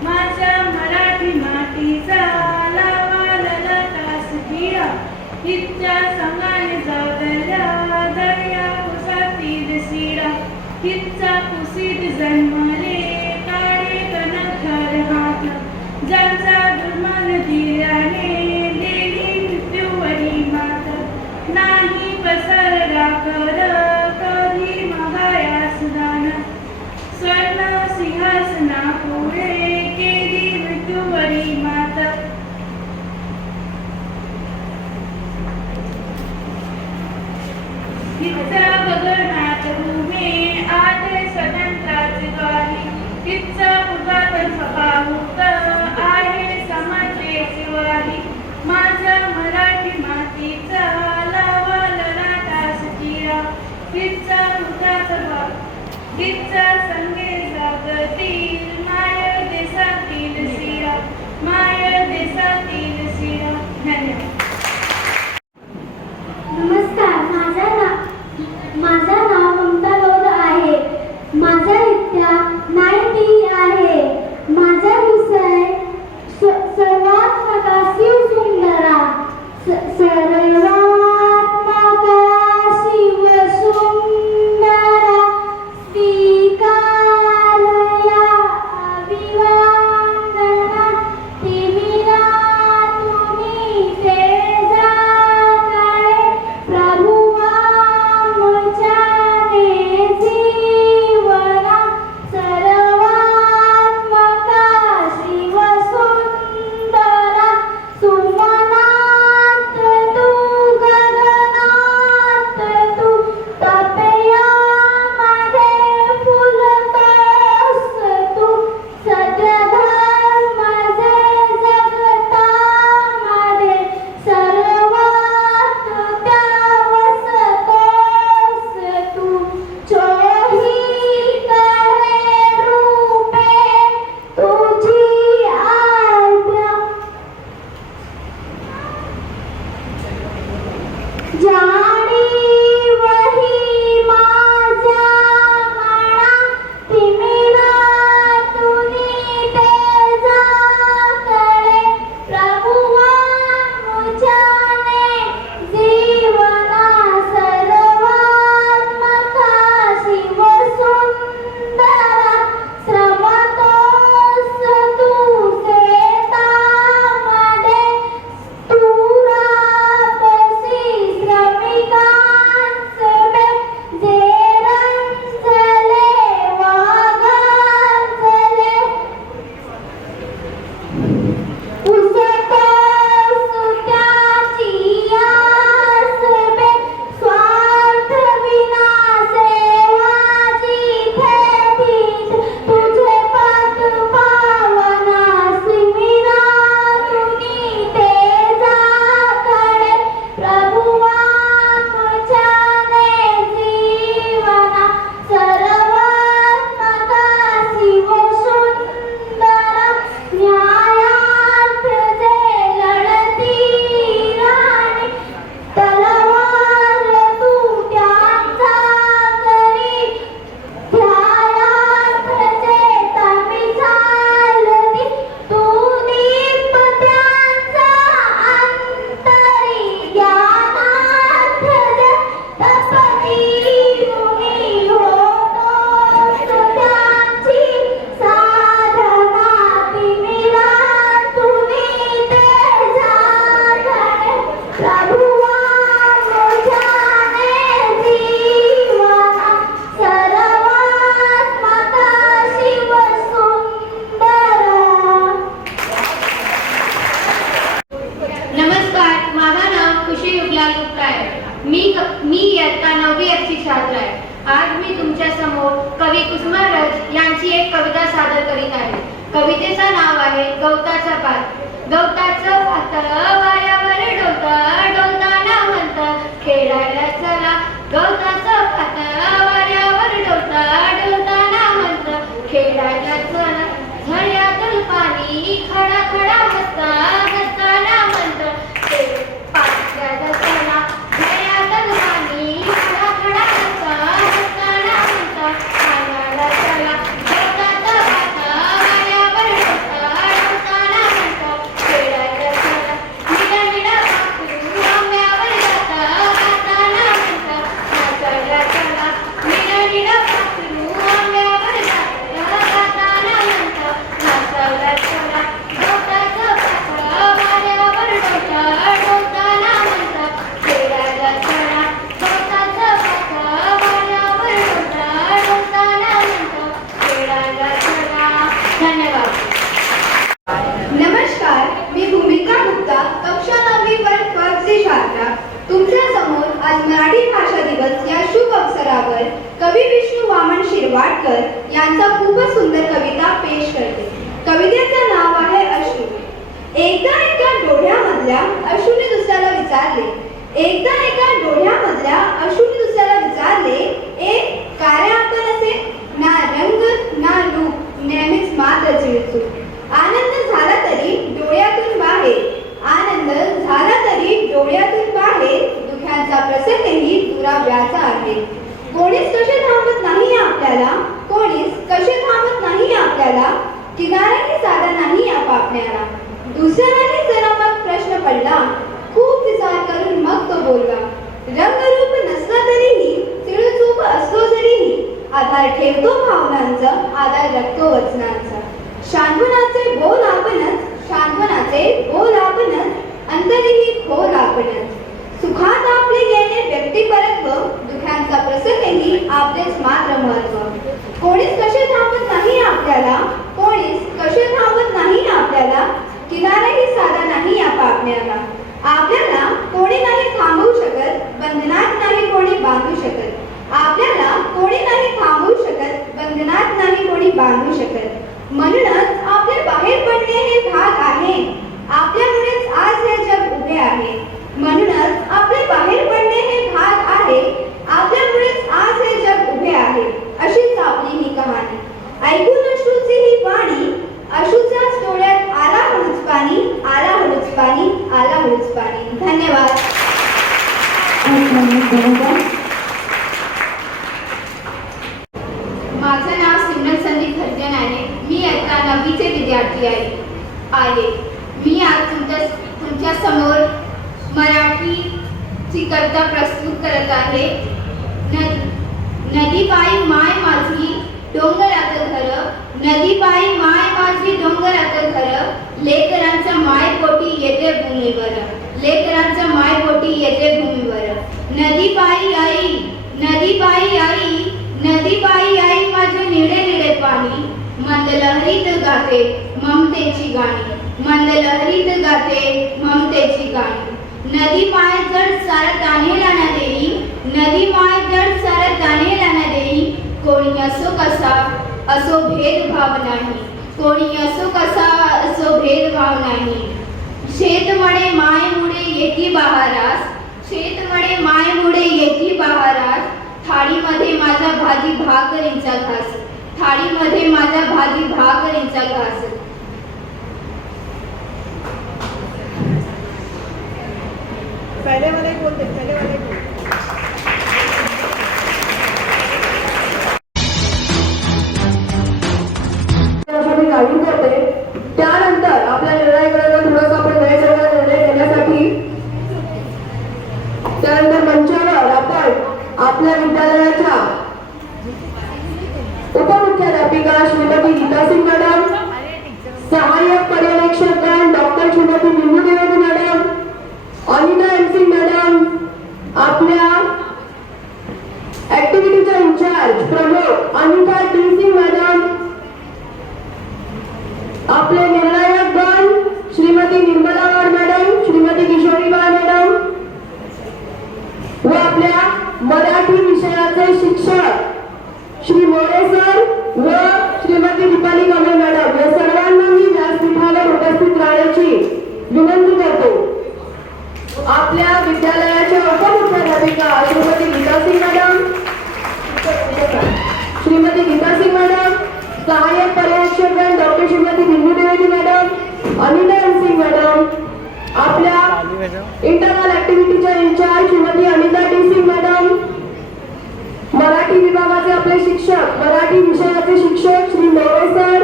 माझा मराठी मातीचा लावाला कासटिया, हिच्या संगाने जागल्या दर्या कुसातील सिडा, हिचा कुसीत जन्मले काळे कणखर हात, ज्यांचा दुर्मन दिल्याने देवी मृत्यूवरी मात, नाही पसरला कर कधी महायास दान, स्वर्ण सिंहासना पुढे केली मृत्यूवरी मात. हिचा गगनात भूमी आहे स्वतंत्राची द्वारी, हिचा पुरातन स्वभावूत आहे समतेची वारी. माझा मराठी मातीचा लावाला कासटिया, हिचा पुराचा भाव, हिचा संगे जागतील माय देशातील सिरा, माय देशातील सिरा. धन्यवाद. नमस्कार, माझं नाव ममता लोध आहे. माझा विद्या 9वी आहे. माझा विषय सर्वात प्रकाशिव सुंदरा, सर्वात मी तुमच्या समोर कवी कुसुमाग्रज यांची एक कविता सादर करीत आहे. कवितेचं नाव आहे गवताचा पात. गवताचं पात वाऱ्यावर डोलता डोलताना म्हणत खेळायला चला. गवताचं पात वाऱ्यावर डोलता डोलताना म्हणत खेळायला चला. झऱ्यातून पाणी खडा खडा हसता हसताना म्हणत पाण्याला चला. झऱ्यातून पाणी खडा खडा हसता हसताना म्हणत पाण्याला चला. गवताचं पात वाऱ्यावर डोलता डोलताना म्हणत खेळायला चला. निडा निडा पाखरू आंब्यावर जाता जाताना म्हणत नाचायला चला. निडा निडा पाखरू आंब्यावर जाता जाताना म्हणत नाचायला चला. गवताचं पात वाऱ्यावर डोलता डोलताना म्हणत खेळायला चला. गवताचं पात वाऱ्यावर डोलता डोलताना म्हणत खेळायला चला. धन्यवाद. नमस्कार, मी भूमिका गुप्ता, कक्षा 9वी वर्ग क ची छात्रा. तुमच्या समोर आज मराठी भाषा दिवस या शुभ अवसरावर कवी विष्णू वामन शिरवाडकर यांचा खूपच सुंदर कविता पेश करते. कवितेचं नाव आहे अश्रू. एकदा एका डोळ्यामधल्या अश्रूने दुसऱ्याला विचारले. एकदा एका डोळ्यामधल्या अश्रूने दुसऱ्याला विचारले, काय रे आपण असे? ना रंग ना रूप, नेहमीच मात्र चिडचूक. आनंद झाला तरी डोळ्यातून बाहेर, आनंद झाला तरी डोळ्यातून बाहेर, दुःखाचा प्रसंगही दुराव्याचा आहे. कोणीच कसे थांबत नाही आपल्याला, कोणीच कसे थांबत नाही आपल्याला, किनाराही साधा नाही या पापण्याला. दुसऱ्यालाही जरा मग प्रश्न पडला, खूप विचार करून मग तो बोलला. रंगरूप नसला तरीही, चिडचूप असलो जरीही, आधार ठेवतो भावनांचा, आधार रखतो वचनांचा. शांतवनाचे बोल आपणच, शांतवनाचे बोल आपणच, अंतरीही खोल आपणच. सुखात आपले येणे व्यक्तिपरत्व, दुःखांचा प्रसंगही आपलेच मात्र महत्व. कोणीच कसे थांबत नाही आपल्याला, कोणीच कसे थांबत नाही आपल्याला, किनाराही साधा नाही या पापण्याला. आपल्याला कोणी नाही थांबवू शकत, बंधनात नाही कोणी बांधू शकत. आपल्याला कोणी नाही थांबवू शकत, बंधनात नाही कोणी बांधू शकत. म्हणूनच आपले बाहेर पडणे हे भाग आहे, आपल्यामुळेच आज हे जग उभे आहे. म्हणूनच आपले बाहेर पडणे हे भाग आहे, आपल्यामुळेच आज हे जग उभे आहे. अशीच आपली ही कहाणी. ऐकून अश्रूची ही वाणी, अश्रूच्याच डोळ्यात आला हळूच पाणी, आला हळूच पाणी, आला हळूच पाणी. धन्यवाद. माझं नाव सिमरन संदीप खर्जन आहे. मी आता 9वीचे विद्यार्थी आहे. मी आज तुमच्या समोर मराठीची कविता प्रस्तुत करत आहे. नदीपायी माय माझी डोंगराचं घर, नदीपायी माय माझी डोंगराचं घर, लेकरांच्या मायपोटी येते भूमीवर, लेकरांच्या मायपोटी येते भूमीवर. नदीपायी आई, नदीपायी आई, नदीपायी आई माझे निळे निळे पाणी, मंद लहरीत गाते ममतेची गाणी, मंद लहरीत गाते ममतेची गाणी. नदी माय जड सार तानेला न देई, नदी माय जड सार तानेला न देई, कोणी असो कसा असो भेदभाव नाही, कोणी असो कसा असो भेदभाव नाही. शेतमळे मायमुळे येती बहारास, शेतमळे मायमुळे येती बहारास, थाळीमध्ये माझा भाजी भाकरींचा घास, थाळीमध्ये माझा भाजी भाकरींचा घास. पहले वाले बोलते, पहले वाले बोल. मी काढून करते. त्यानंतर आपल्या निर्णयाकडे थोडंसं आपण गैरसमज निर्णय घेण्यासाठी त्यानंतर मंचावर आपण आपल्या विद्यालयाच्या उपमुख्याध्यापिका श्रीमती गीता सिंग मॅडम, सहाय्यक पर्यवेक्षक doctor Shrimati Nimu Dwivedi madam, Anita M Singh madam, आपल्या ऍक्टिव्हिटीचा इंचार्ज प्रमुख अनिता डी सिंग मॅडम, आपले निर्णायक गण श्रीमती निर्मला वाड मॅडम, श्रीमती किशोरी वाड मॅडम व आपल्या मराठी विषयाचे शिक्षक मोरे सर व श्रीमती दीपाली कांबळे मॅडम या सर्वांना मी व्यासपीठावर उपस्थित राहण्याची विनंती करतो. आपल्या विद्यालयाच्या उपमुख्याध्यापिका श्रीमती गीता सिंग मॅडम, सहाय्यक पर्यवेक्षक doctor Shrimati Bindu Dwivedi madam, Anita Singh madam, आपल्या इंटरनल ऍक्टिव्हिटीच्या incharge Shrimati Anita T Singh madam, Marathi विभागाचे आपले शिक्षक, मराठी विषयाचे शिक्षक श्री मोरे सर,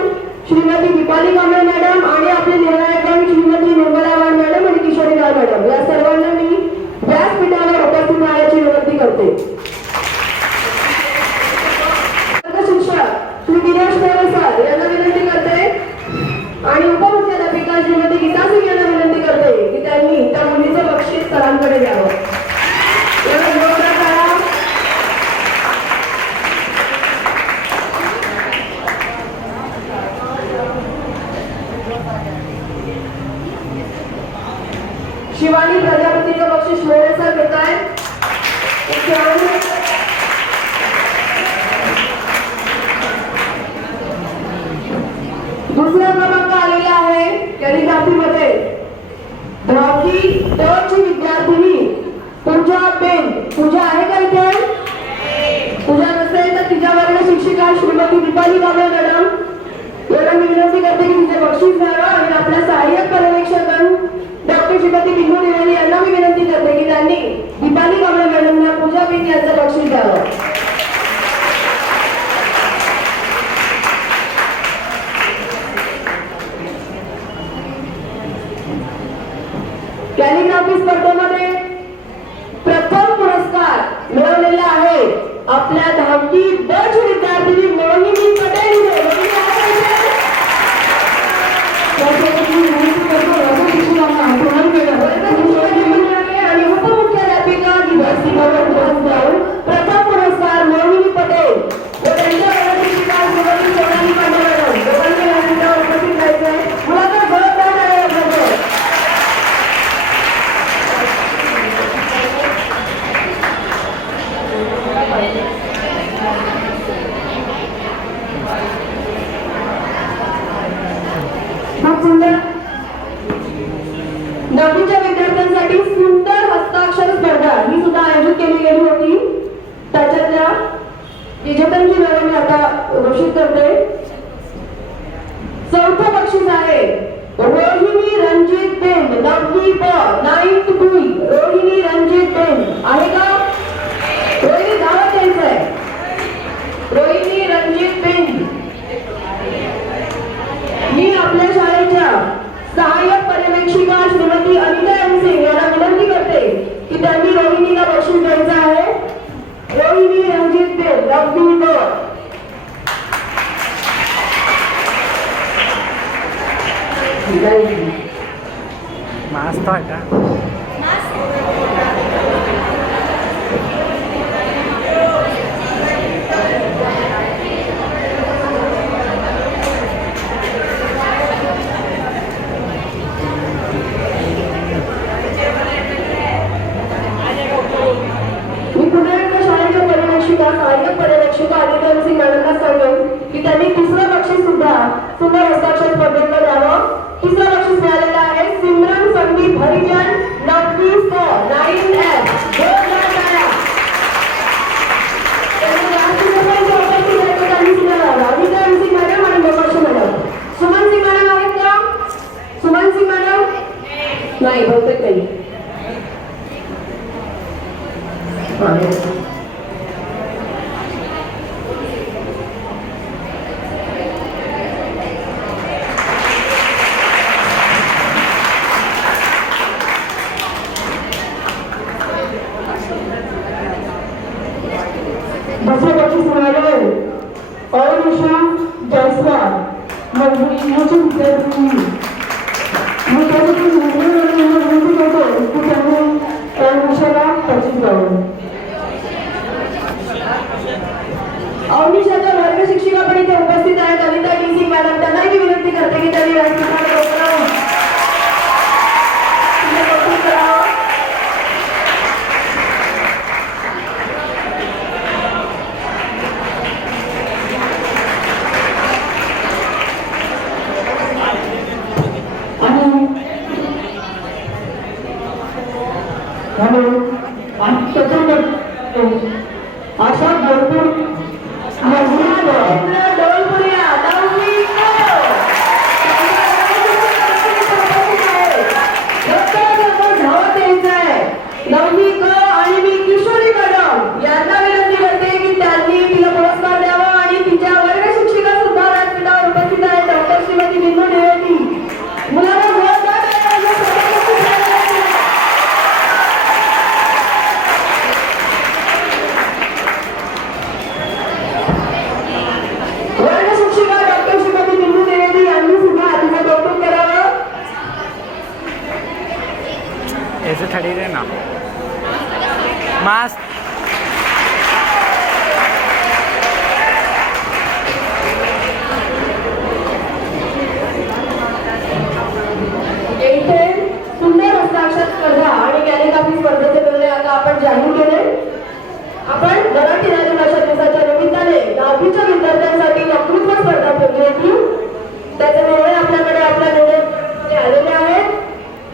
श्रीमती दीपाली कांबळे मॅडम आणि आपले निर्णायक श्रीमती निर्मला वाण मॅडम आणि किशोरी राव मॅडम या सर्वांना मी व्यासपीठावर उपस्थित राहण्याची विनंती करते. शिक्षक श्री दिनेश मोरे सर यांना विनंती करते आणि उपमुख्याध्यापिका श्रीमती गीता सिंग यांना विनंती करते की त्यांनी त्या मुलीचं बक्षीस सरांकडे द्यावं. शिवानी प्रजापतीचं बक्षीस मोरे सर घेत आहेत. दुसरा क्रमांक आलेला आहे कॅलिग्राफीमध्ये रॉकी ची विद्यार्थिनी पूजा बेन. पूजा आहे का इथे? पूजा नसेल तर तिच्या वर्ग शिक्षिका श्रीमती दीपाली कांबळे मॅडम यांना मी विनंती करते की तिचे बक्षीस द्यावं आणि आपल्या सहाय्यक पर्यवेक्षक डॉक्टर श्रीमती बिंदू द्विवेदी यांना मी विनंती करते की त्यांनी दीपाली कांबळे मॅडमला पूजा बेन यांचं बक्षीस द्यावं. कॅलिग्राफी स्पर्धेमध्ये प्रथम पुरस्कार मिळवलेला आहे आपल्या 10वी ब ची विद्यार्थिनी मोहिनी पटेल हिने. आणि उपमुख्याध्यापिका प्रथम पुरस्कार मोहिनी पटेल व त्यांच्या शिक्षिका श्रीमती सोनाली कांबळे मॅडम दोघांनी व्यासपीठावर उपस्थित राहायचे. मला तर गळत नववीच्या विद्यार्थ्यांसाठी सुंदर हस्ताक्षर स्पर्धा ही सुद्धा आयोजित केली गेली होती. त्याच्यातल्या विजेत्यांची नावे मी आता घोषित करते. चौथं बक्षीस आहे रोहिणी रणजित बेन, 9वी ब, 9th B. रोहिणी रणजित बेन आहे का? रोहिणी धावत यायचंय. रोहिणी रणजित बेन. मी आपल्या शाळेच्या सहाय्यक पर्यवेक्षिका श्रीमती अनिता सिंग यांना विनंती करते की त्यांनी रोहिणीला बक्षीस द्यायचं आहे. रोहिणी रणजित बेन, 9वी ब. सहाय्यक पर्यवेक्षिका अनिता सिंग मॅडमला सांगेन की त्यांनी तिसरं बक्षीस सुद्धा सुंदर हस्ताक्षर स्पर्धेला द्यावं. तिसरं बक्षीस मिळालेलं आहे सिमरन संदीप हरिजन, 9वी क, 9F. अनिता सिंग मॅडम आणि मोकाशी मॅडम. सुमन सिंग मॅडम आहेत का? सुमन सिंग मॅडम नाही, बहुतेक नाही. दुसरे बक्षीस मिळाले औरिषा जयस्वाल, 9वी ची विद्यार्थिनी. मी त्यासाठी विनंती करतो की त्यांनी औरिषाला बक्षीस द्यावं. औरिषाच्या वर्ग शिक्षिका पण इथे उपस्थित आहेत अनिता टी सिंग मॅडम. त्यांनाही मी विनंती करते की त्यांनी नरेंद्र डोलपुरिया नववी क. धावत यायचं आहे नववी क. आणि मी किशोरी मॅडम यांना विनंती करते की त्यांनी तिला पुरस्कार द्यावा आणि तिच्या वर्ग शिक्षिका सुद्धा व्यासपीठावर उपस्थित आहेत डॉक्टर श्रीमती बिंदू देवेटी. मुलांना जोरदार टाळ्या वर्ग शिक्षिका डॉक्टर श्रीमती बिंदू देवेटी यांनी सुद्धा तिचं कौतुक करावं. ऐसे खड़ी रहना मास्क येथे सुंदर हस्ताक्षर स्पर्धा आणि कॅलिग्राफी स्पर्धेचे निर्णय आता आपण जाहीर केले. आपण मराठी राजभाषा दिवसाच्या निमित्ताने 10वीच्या विद्यार्थ्यांसाठी वक्तृत्व स्पर्धा ठेवली होती. त्याचे निर्णय आपल्याकडे आपल्या निर्णय आलेले आहेत.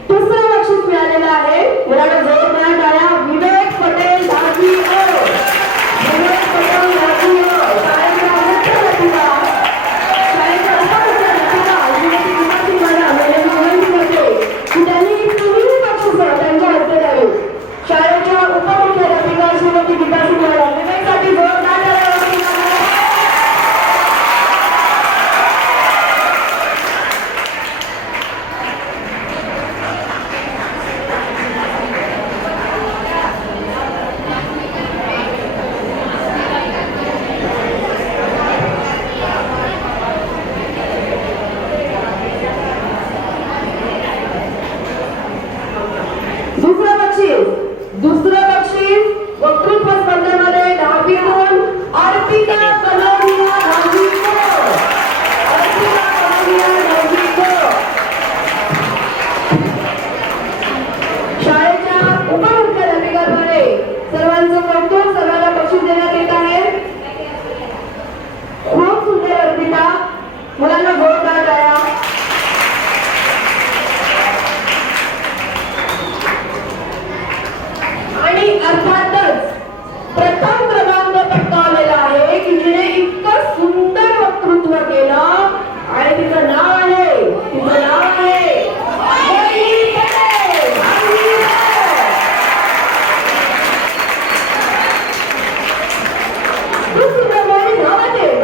दुसरं बक्षीस मिळालेलं आहे. मुलांना जोरदार टाळ्या. विवेक पटेल 10वी अ. विवेक पटेल 10वी अ. शाळेच्या मुख्य प्रतिभा शाळेच्या उपमुख्याध्यापिका श्रीमती गीताश्री मॅडम यांना विनंती करते की त्यांनी तिन्ही बक्षिसं त्यांच्या हस्ते द्यावी. शाळेच्या उपमुख्याध्यापिका श्रीमती गीताश्री मॅडम विवेकसाठी जोरदार टाळ्या. दुसरं बक्षीस वक्तृत्व स्पर्धेमध्ये 10वी गुण अर्पिता कलोडिया 10वी क. अर्पिता कलोडिया 10वी क. शाळेच्या उपमुख्याध्यापिकाद्वारे सर्वांचं कौतुक. सर्वांना बक्षीस देण्यात येत आहे. खूप सुंदर अर्पिता. मुलांना जोरदार टाळ्या. आणि अर्थातच प्रथम क्रमांक पटकावलेला आहे की जिने इतकं सुंदर वक्तृत्व केलं आणि तिचं नाव आहे वहिनी पटेल. खूप सुंदर वहिनी धावत आहे.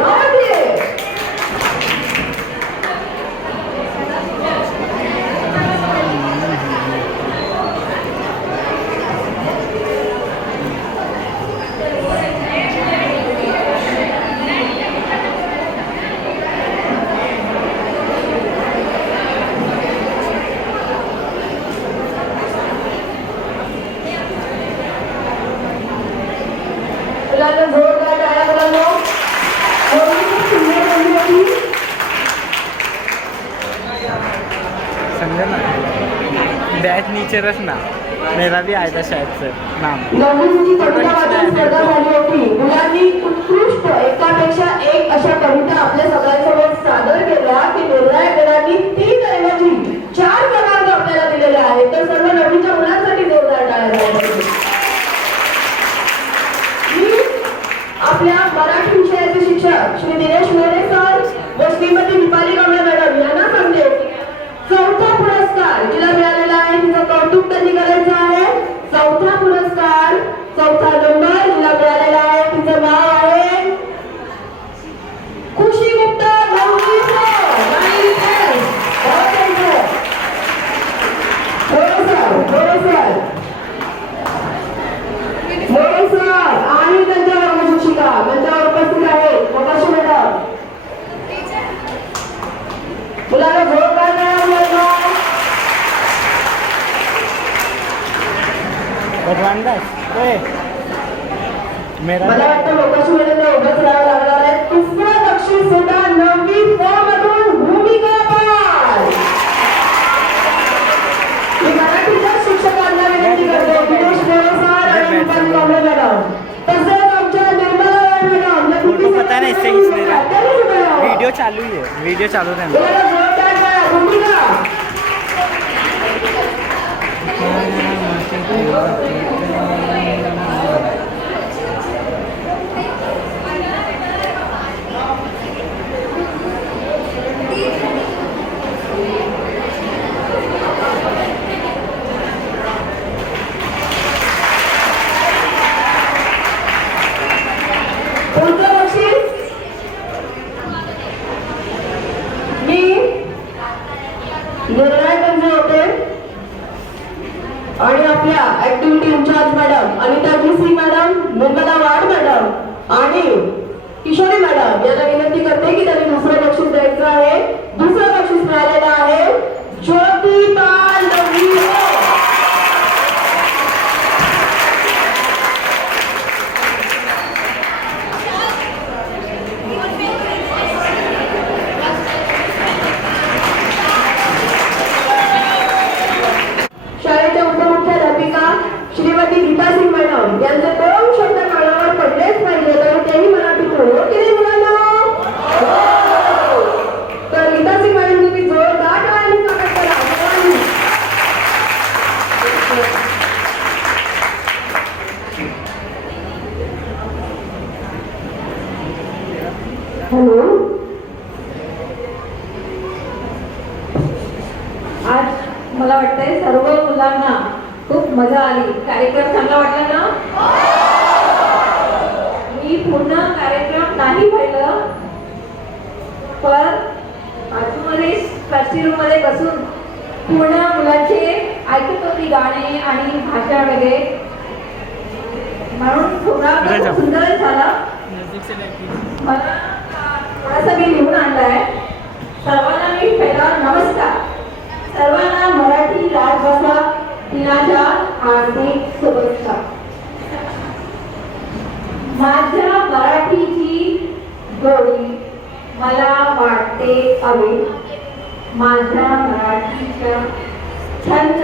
मुलांना जोरदार टाळ्या. मुलांना खूप सुंदर बनली होती. समझे ना बैठ नीचे रखना मेरा भी आया था शायद से नाम. नववीची कविता वाचन स्पर्धा झाली होती. मुलांनी उत्कृष्ट एकापेक्षा एक अशा कविता आपल्या सगळ्यांसमोर सादर केल्या की निर्णायकांनी 3 ऐवजी 4 क्रमांक आपल्याला दिलेले आहेत. तर सर्व नववीच्या मुलांसाठी जोरदार टाळ्या झाल्या. आपल्या मराठी विषयाचे शिक्षक श्री दिनेश मोरे सर व श्रीमती दीपाली कांबळे मॅडम यांना सांगते चौथा पुरस्कार जिला मिळालेला आहे तिचं कौतुक त्यांनी करायचं आहे. चौथा पुरस्कार 4था नंबर जिला मिळालेला आहे तिचं नाव आहे खुशी गुप्ता 9वी क. मोरे सर आणि त्यांच्या वर्ग शिक्षिका मंचावर उपस्थित आहेत. मोकाशी मॅडम. मुलांना जोरदार टाळ्या. मेरा मला वाटतं मोकाशी मॅडमला उभंच राहावं लागणार आहे. तिसरं बक्षीस सुद्धा 9वी क मधून भूमिका पाल. मी मराठीच्या शिक्षकांना विनंती करते दिनेश मोरे सर आणि दीपाली कांबळे मॅडम तसेच आमच्या निर्मला मॅडम या उनको पता नहीं इससे किसने रहा. वीडियो चालू है वीडियो चालू रहना. मुलांना जोरदार टाळ्या. भूमिका हॅलो. आज मला वाटतंय सर्व मुलांना खूप मजा आली. कार्यक्रम चांगला वाटला ना? मी पूर्ण कार्यक्रम नाही पाहिलं, पण बाजूमध्ये क्लासरूम रूममध्ये बसून पूर्ण मुलांचे ऐकत होती गाणे आणि भाषण वगैरे, म्हणून प्रोग्राम खूप सुंदर झाला. मला थोडासा मी लिहून आणलाय. सर्वांना मी पहिला नमस्कार. सर्वांना मराठी राजभाषा दिनाच्या हार्दिक शुभेच्छा. माझ्या मराठीची गोडी मला वाटते हवी. माझ्या मराठीच्या छंद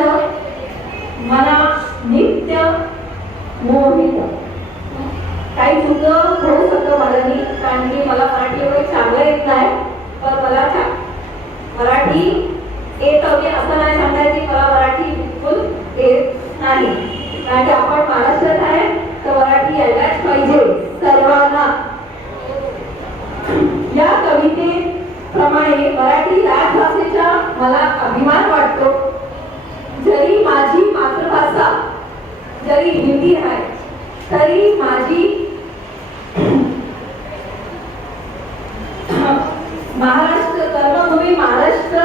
मना नित्य मोहित. काही चुकं होऊ शकतं माझ्यानी, कारण की मला मराठी एवढं चांगलं येत नाही, पण मला मराठी येत हवी असं नाही सांगायची. मला मराठी बिलकुल येत नाही, कारण की आपण महाराष्ट्रात आहे तर मराठी यायलाच पाहिजे सर्वांना. या कवितेप्रमाणे मराठी राजभाषेचा मला अभिमान वाटतो. जरी माझी मातृभाषा जरी हिंदी आहे तरी माझी महाराष्ट्र कर्मभूमी महाराष्ट्र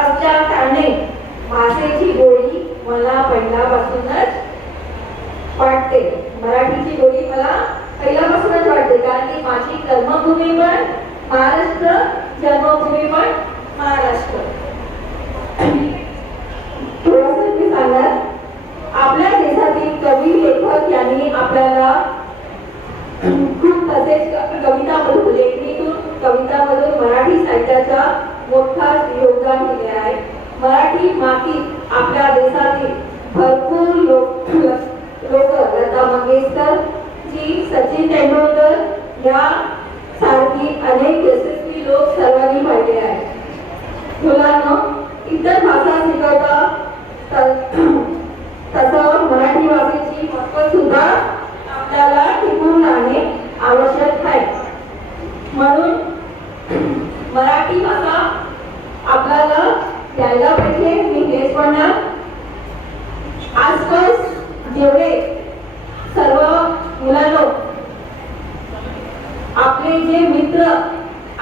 असल्या कारणे भाषेची गोडी मला पहिल्यापासूनच वाटते. मराठीची गोडी मला पहिल्यापासूनच वाटते, कारण की माझी कर्मभूमी पण महाराष्ट्र, जन्मभूमी पण महाराष्ट्र. थोडंसं मी सांगणार. आपल्या देशातील कवी लेखक यांनी आपल्याला खूप तसेच कवितामधून लेखणीतून कवितामधून मराठी साहित्याचा मोठा योगदान दिले आहे. मराठी मातीत आपल्या देशातील भरपूर लोक लता मंगेशकर जी, सचिन तेंडुलकर या सारखी अनेक यशस्वी लोक सर्वांनी पाहिले आहेत. मुलांना इतर भाषा शिकवता तसं मराठी भाषेची महत्त्व सुद्धा आपल्याला टिकून राहणे आवश्यक आहे. म्हणून मराठी भाषा आपल्याला यायला पाहिजे. मी हेच म्हणणार, आसपास जेवढे सर्व मुलांनो आपले जे मित्र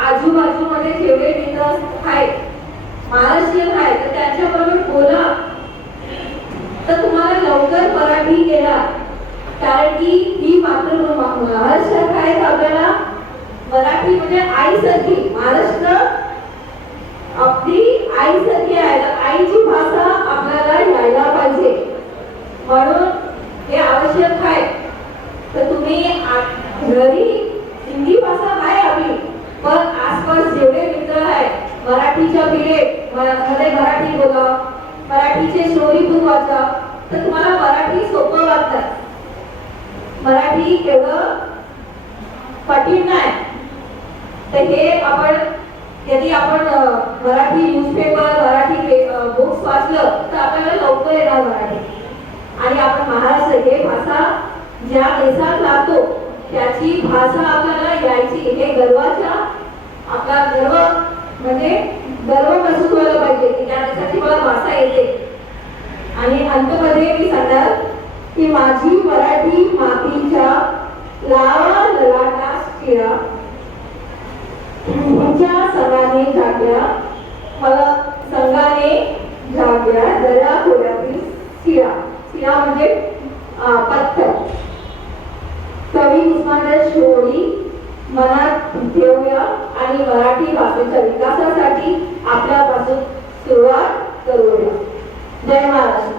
आजूबाजूमध्ये जेवढे मित्र आहेत महाराष्ट्रीयन आहेत तर त्यांच्याबरोबर बोला, तर तुम्हाला लवकर मराठी येणार. कारण की ही महाराष्ट्रात काय आपल्याला मराठी म्हणजे आईसारखी, महाराष्ट्र आपली आईसारखी आहे. आईची भाषा आपल्याला यायला पाहिजे, म्हणून हे आवश्यक आहे. तर तुम्ही घरी हिंदी भाषा आहे आपली, पण आसपास जेवढे मित्र आहेत मराठीच्या पिरियड मध्ये मराठी बोला, मराठीचे स्टोरी बुक वाचा, तर तुम्हाला मराठी सोपं वाटतं. मराठी एवढं कठीण नाही. तर हे आपण यदि आपण मराठी न्यूजपेपर मराठी बुक्स वाचलं तर आपल्याला लवकर येणार मराठी. आणि आपण महाराष्ट्र हे भाषा ज्या देशात राहतो त्याची भाषा आपल्याला यायची, हे गर्वाच्या आपला गर्व म्हणजे गर्व महसूस व्हायला पाहिजे की त्या देशाची मला भाषा येते. आणि अंतमध्ये मी सांगणार की माझी मराठी मातीच्या लावा ललाटा शिळा हिच्या संगाने जाग्या, मला संगाने जाग्या दऱ्या खोऱ्यातील शिळा. शिळा म्हणजे पत्थर. कवी उस्मानाबाद शोरी मनात ठेवूया आणि मराठी भाषेच्या विकासासाठी आपल्यापासून सुरुवात करूया. जय महाराष्ट्र.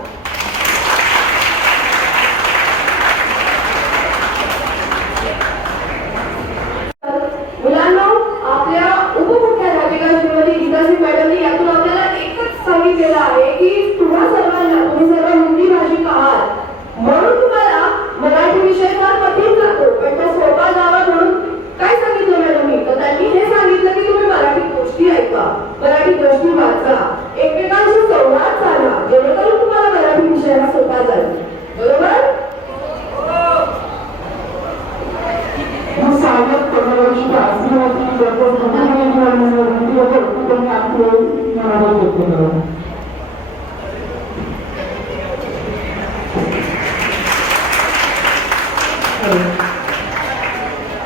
मुलांना आपल्या उपमुख्याध्यापिका श्रीमती गीताश्री मॅडमने यातून आपल्याला एकच सांगितलेलं आहे की तुम्हा सर्वांना, तुम्ही सर्व हिंदी भाषिक आहात म्हणून तुम्हाला मराठी विषय फार कठीण जातो, पण तो सोपा जावा म्हणून काय सांगितलं मॅडमनी? तर त्यांनी हे सांगितलं की तुम्ही मराठी गोष्टी ऐका, मराठी गोष्टी वाचा, एकमेकांशी संवाद साधा, जेणेकरून तुम्हाला मराठी विषय हा सोपा जाईल. बरोबर? सागर टेक्नॉलॉजी आश्रमातील करा.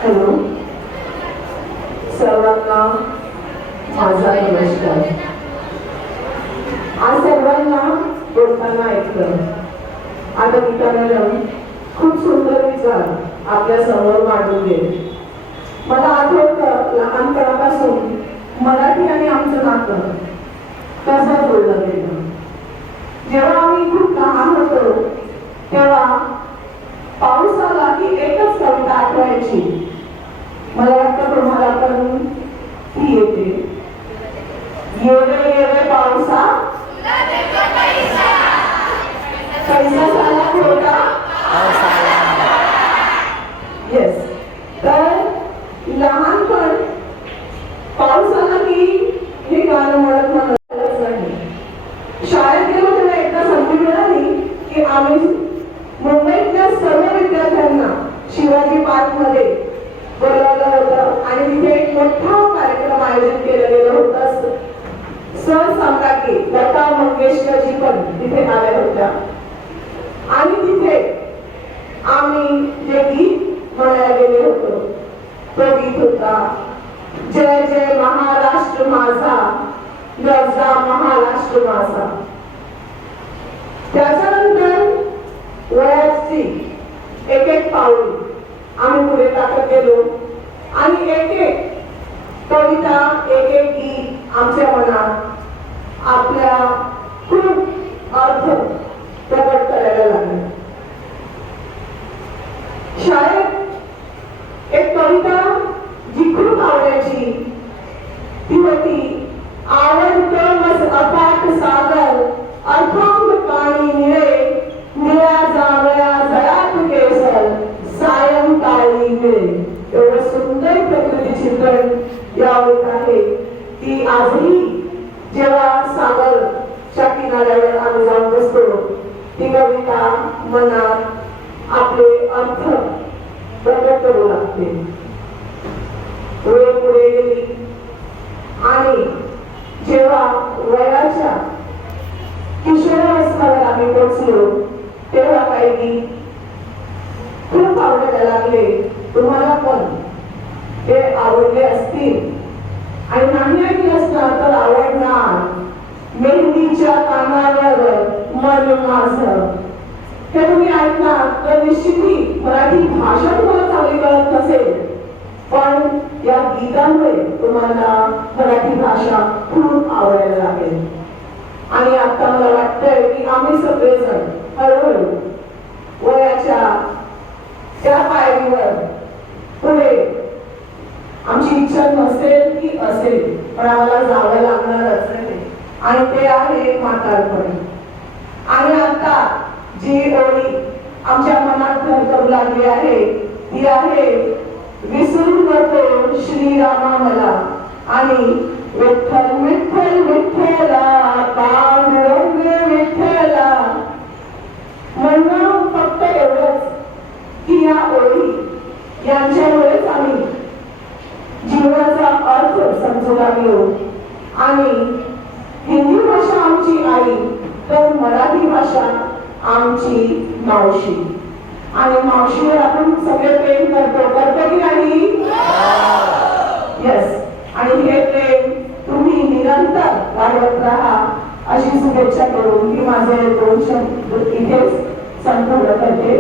हॅलो, सर्वांना माझा नमस्कार. आज सर्वांना बोलताना ऐकलं. आता गीतानं खूप सुंदर विचार आपल्या समोर मांडून गेले. मला आठवतं लहानपणापासून मराठी आणि आमचं नातं कसं जोडलं गेलं. जेव्हा आम्ही खूप लहान होतो तेव्हा पाऊस आला की एकच कविता आठवायची. मला वाटतं तुम्हाला पण ती येते. येवे येवे पावसा पैसा झाला खोटा. येस. तर लहानपण पाऊस आला की हे गाणं म्हणत म्हणत नाही. शाळेत गेलो तेव्हा एकदा संधी मिळाली की आम्ही मुंबईतल्या सर्व विद्यार्थ्यांना शिवाजी पार्क मध्ये बोलावलं होतं आणि तिथे एक मोठा कार्यक्रम आयोजित केलं गेलं होतं. सहसम्राज्ञी लता मंगेशकरजी पण तिथे आल्या होत्या आणि तिथे आम्ही जे गीत म्हणायला गेले होतो तो गीत होता जय जय महाराष्ट्र माझा, गर्जा महाराष्ट्र माझा. त्याच्यानंतर वयाची एक एक पाऊल आम्ही पुढे टाकत गेलो आणि एक एक कविता एक एक गीत आमच्या मनात आपल्या खूप अर्थ प्रकट करायला लागले. शाळेत एक कविता जी खूप आवडायची ती होती आवडतं मज अफाट सागर अथांग पाणी निळे निळ्या जांभळ्या जळात केसर सायंकाळी मिळे. एवढं सुंदर प्रकृती चित्रण यावर आहे ती आजही जेव्हा सागरच्या किनाऱ्यावर आम्ही जाऊन बसतो ती कविता मनात आपले अर्थ प्रकट करू लागते. वेळ पुढे गेली आणि जेव्हा वयाच्या किशोरावस्थेवर आम्ही पोहोचलो तेव्हा काही गीत खूप आवडायला लागले. तुम्हाला पण ते आवडले असतील आणि नाही ऐकले असणार तर आवडणार. मेहंदीच्या कानावर मन माझं हे तुम्ही ऐकणार तर निश्चितही मराठी भाषा तुम्हाला चांगली कळत नसेल पण या गीतांमुळे तुम्हाला मराठी भाषा खूप आवडायला लागेल. आणि आता मला वाटतंय की आम्ही सगळेजण हळूहळू वयाच्या त्या पायरीवर पुढे आमची इच्छा नसेल की असेल पण आम्हाला जावं लागणारच आहे आणि ते आहे म्हातारपण. आणि आता जी ओळी आमच्या मनात घर करू लागली आहे ती आहे विसरू नको श्रीरामा मला आणि विठ्ठल विठ्ठल विठ्ठला पांडुरंग विठ्ठला. म्हणणं फक्त एवढंच की या ओळी यांच्यामुळेच आम्ही जीवनाचा अर्थ समजू लागलो आणि हिंदी भाषा आमची आई तर मराठी भाषा आमची मावशी आणि मावशीवर आपण सगळे प्रेम करतो की नाही. येस. आणि हे प्रेम तुम्ही निरंतर वाढवत राहा अशी शुभेच्छा करून मी माझे 2 शब्द इथेच संपूर्ण करते.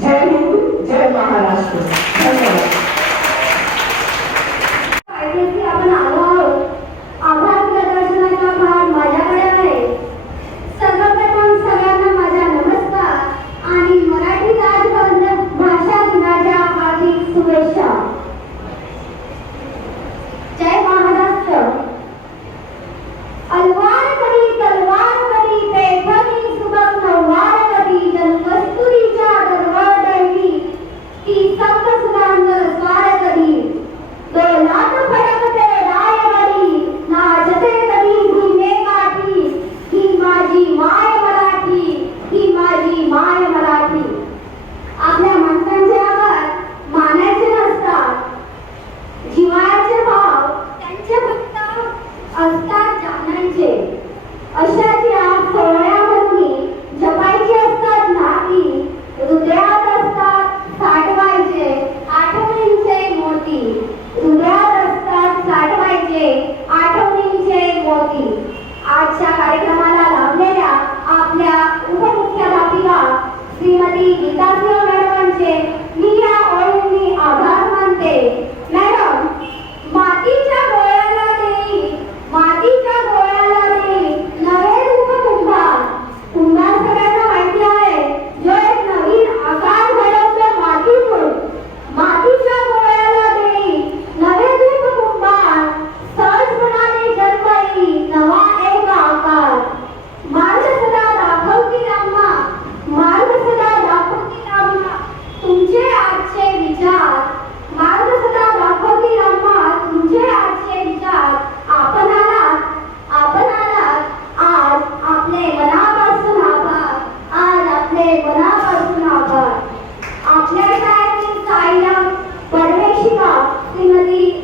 जय हिंद, जय महाराष्ट्र. धन्यवाद. आपण आलो आहोत. आभार प्रदर्शनाचा भाग माझ्याकडे आहे. सर्वप्रथम सगळ्यांना माझा नमस्कार आणि मराठी राजभवन भाषा दिनाच्या हार्दिक शुभेच्छा. जय महाराष्ट्र. अलवार करी तलवार करी पैठणी सुबक नववार करी जन्मस्तुरीच्या दरबार ती संत सुरांवर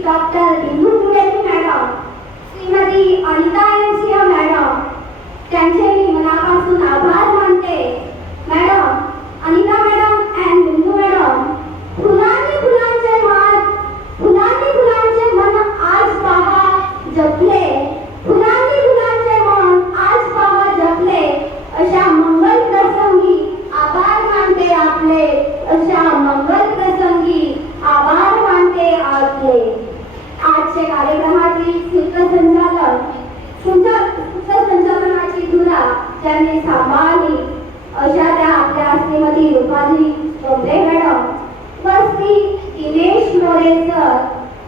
डॉक्टर बिंदू त्रिवेदी मॅडम, श्रीमती अनिता एम सिंह मॅडम, त्यांचे मी मनापासून आभार मानते. मॅडम, अनिता मॅडम अँड बिंदू मॅडम, फुलांनी फुलांचे मन आज पहा जपले, फुलांनी फुलांचे मन आज पहा जपले, अशा मंगल प्रसंगी आभार मानते आपले, अशा मंगल प्रसंगी आभार मानते आपले. आजच्या कार्यक्रमाची सूत्रसंचालनाची धुरा ज्यांनी सांभाळली अशा त्या आपल्या श्रीमती रुपाली डोंगरे मॅडम व श्री दिनेश मोरे सर,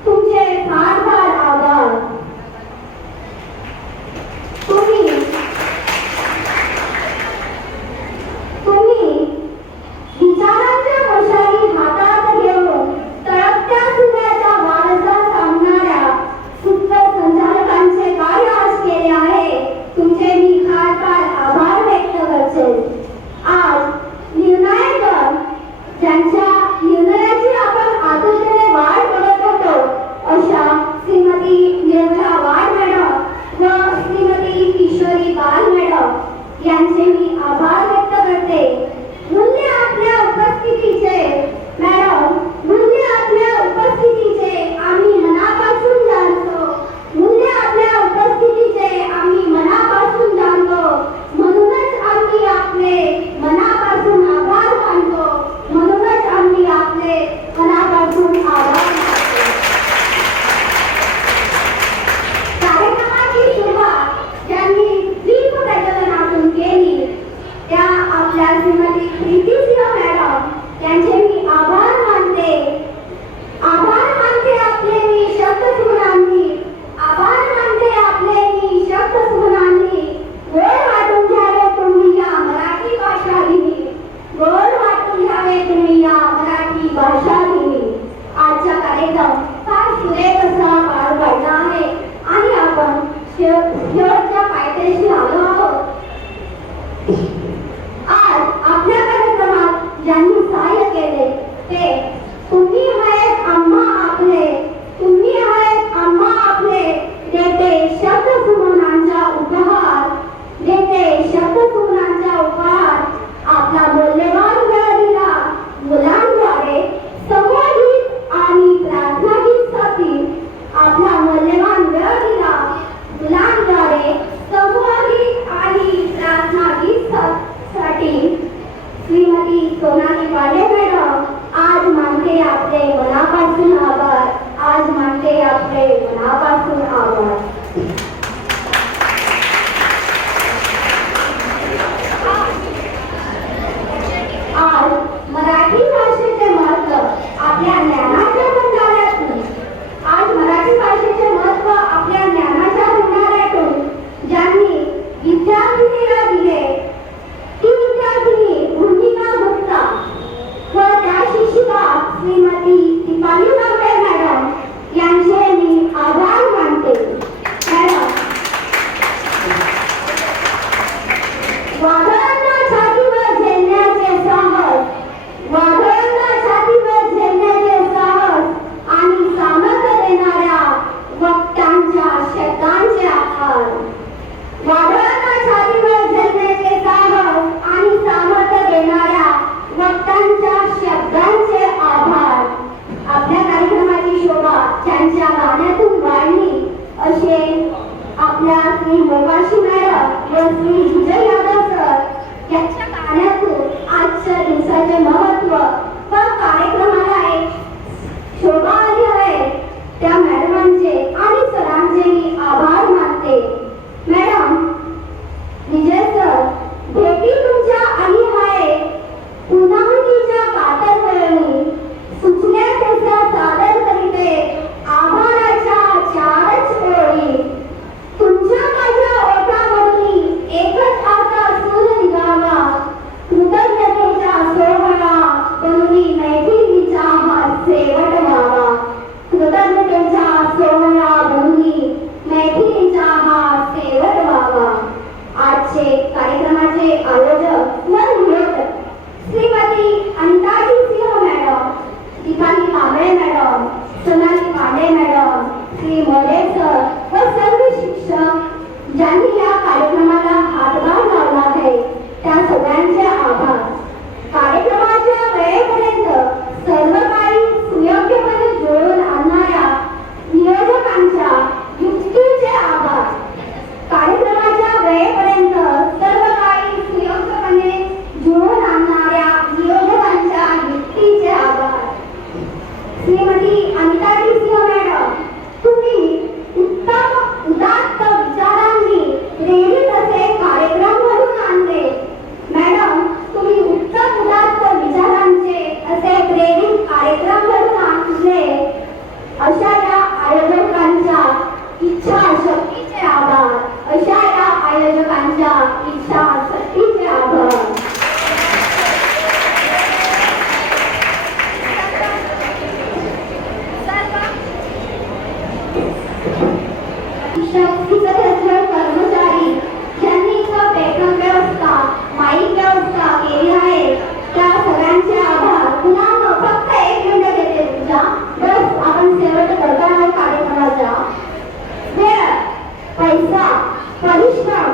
तुमचे फार फार आभार. तुम्ही विचारांच्या मशाली हातात घेऊन तळपत्या सूर्याच्या वारसा सांगणाऱ्या सूत्रसंचालकांचे कार्य आज केले आहे. तुमचे मी फार फार आभार व्यक्त करते. आज निर्णायक ज्यांच्या निर्णयाची आपण आतुरतेने वाट बघत होतो अशा श्रीमती निर्मला वाड मॅडम व श्रीमती किशोरी बाल मॅडम यांचे मी आभार व्यक्त करते. मूल्य आपल्या उपस्थितीचे मॅडम, मूल्य आपल्या उपस्थितीचे आम्ही मनापासून जाणतो, मूल्य आपल्या उपस्थितीचे आम्ही मनापासून जाणतो. म्हणूनच आम्ही आपले मनापासून आभार मानतो, म्हणूनच आम्ही आपले मनापासून आभार मानतो. कार्यक्रमाची सुरुवात ज्यांनी दीप प्रज्वलनातून केली त्या आपल्या श्रीमती प्रीती सिंह मॅडम यांचे मी आभार मानते. आभार मानते आपले मी शब्द सुमनांनी, आभार मानते आपले मी शब्द सुमनांनी. गोड वाटून घ्यावे तुम्ही या मराठी भाषा दिनी, गोड वाटून घ्यावे तुम्ही या मराठी भाषा दिनी. आजचा कार्यक्रम फार सुरेख असा पार पडला आहे आणि आपण शेवटच्या पायथ्याशी आलो आहोत. आज आपल्या कार्यक्रमात ज्यांनी सहाय्य केले ते तुम्ही आहेत आम्हा आपले, तुम्ही आहेत आम्हा आपले. देते शब्द सुमनांचा उपहार, देते शब्द सुमनांचा उपहार. आपला मूल्यवान वेळ दिला मुलांद्वारे संवादित आणि प्रार्थना गीतासाठी. आपला मूल्यवान वेळ दिला मुलांद्वारे संवादित आणि प्रार्थना गीतासाठी. श्रीमती सोनाली पांडे मॅडम, आज मानते आपले मनापासून आभार, आज मानते आपले मनापासून आभार. आज मराठी भाषेचे महत्त्व आपल्या ज्ञानाच्या भंडाऱ्यातून, आज मराठी भाषेचे महत्त्व आपल्या ज्ञानाच्या भंडाऱ्यातून ज्यांनी विद्यार्थिनीला दिले ती विद्यार्थिनी भूमिका गुप्ता व त्या शिक्षिका श्रीमती दीपाली बागडे मॅडम यांचे मी आभार मानते. मॅडम, वादळांना छातीवर झेलण्याचे साहस, वादळांना छातीवर झेलण्याचे साहस आणि सामर्थ्य देणाऱ्या वक्त्यांच्या शब्दांचे आभार. वादळांना छातीवर झेलण्याचे साहस आणि सामर्थ्य देणाऱ्या वक्त्यांच्या शब्दांचे आभार. आपल्या कार्यक्रमाची शोभा त्यांच्या गाण्यातून वाढली असे आपल्या श्री मोकाशी मॅडम व श्री विजय यादव सर यांच्या गाण्यातून आजच्या दिवसाचे महत्त्व व कार्यक्रमाला एक शोभा आली आहे. त्या मॅडमांचे आणि सरांचे मी आभार मानते. मॅडम, विजय सर, भेटी तुमच्या आली आहे पुन्हा कातर वळणी सुचल्या तशा सादर करीते आभाराच्या चारच ओळी. तुमच्या माझ्या ओठामधून एकच आता सूर निघावा, कृतज्ञतेचा सोहळा बनवी मैत्रिणीचा हा शेवट व्हावा. कृतज्ञतेचा सोहळा बनवी मैत्रिणीचा हा शेवट व्हावा. आजचे कार्यक्रमाचे आयोजक व नियोजक Shrimati Anita Singh madam, Deepali Kamble madam, Sonali Pandey madam, इच्छाशक्तीचे आभार. अशा या आयोजकांच्या इच्छाशक्तीचे आभार. कर्मचारी ज्यांनी इथं बेकन व्यवस्था माईक व्यवस्था केली आहे त्या सगळ्यांचे आभार. पुन्हा फक्त एक मिनिट घेते तुमच्या. बस आपण शेवट करताना कार्यक्रमाच्या वेळ पैसा परिश्रम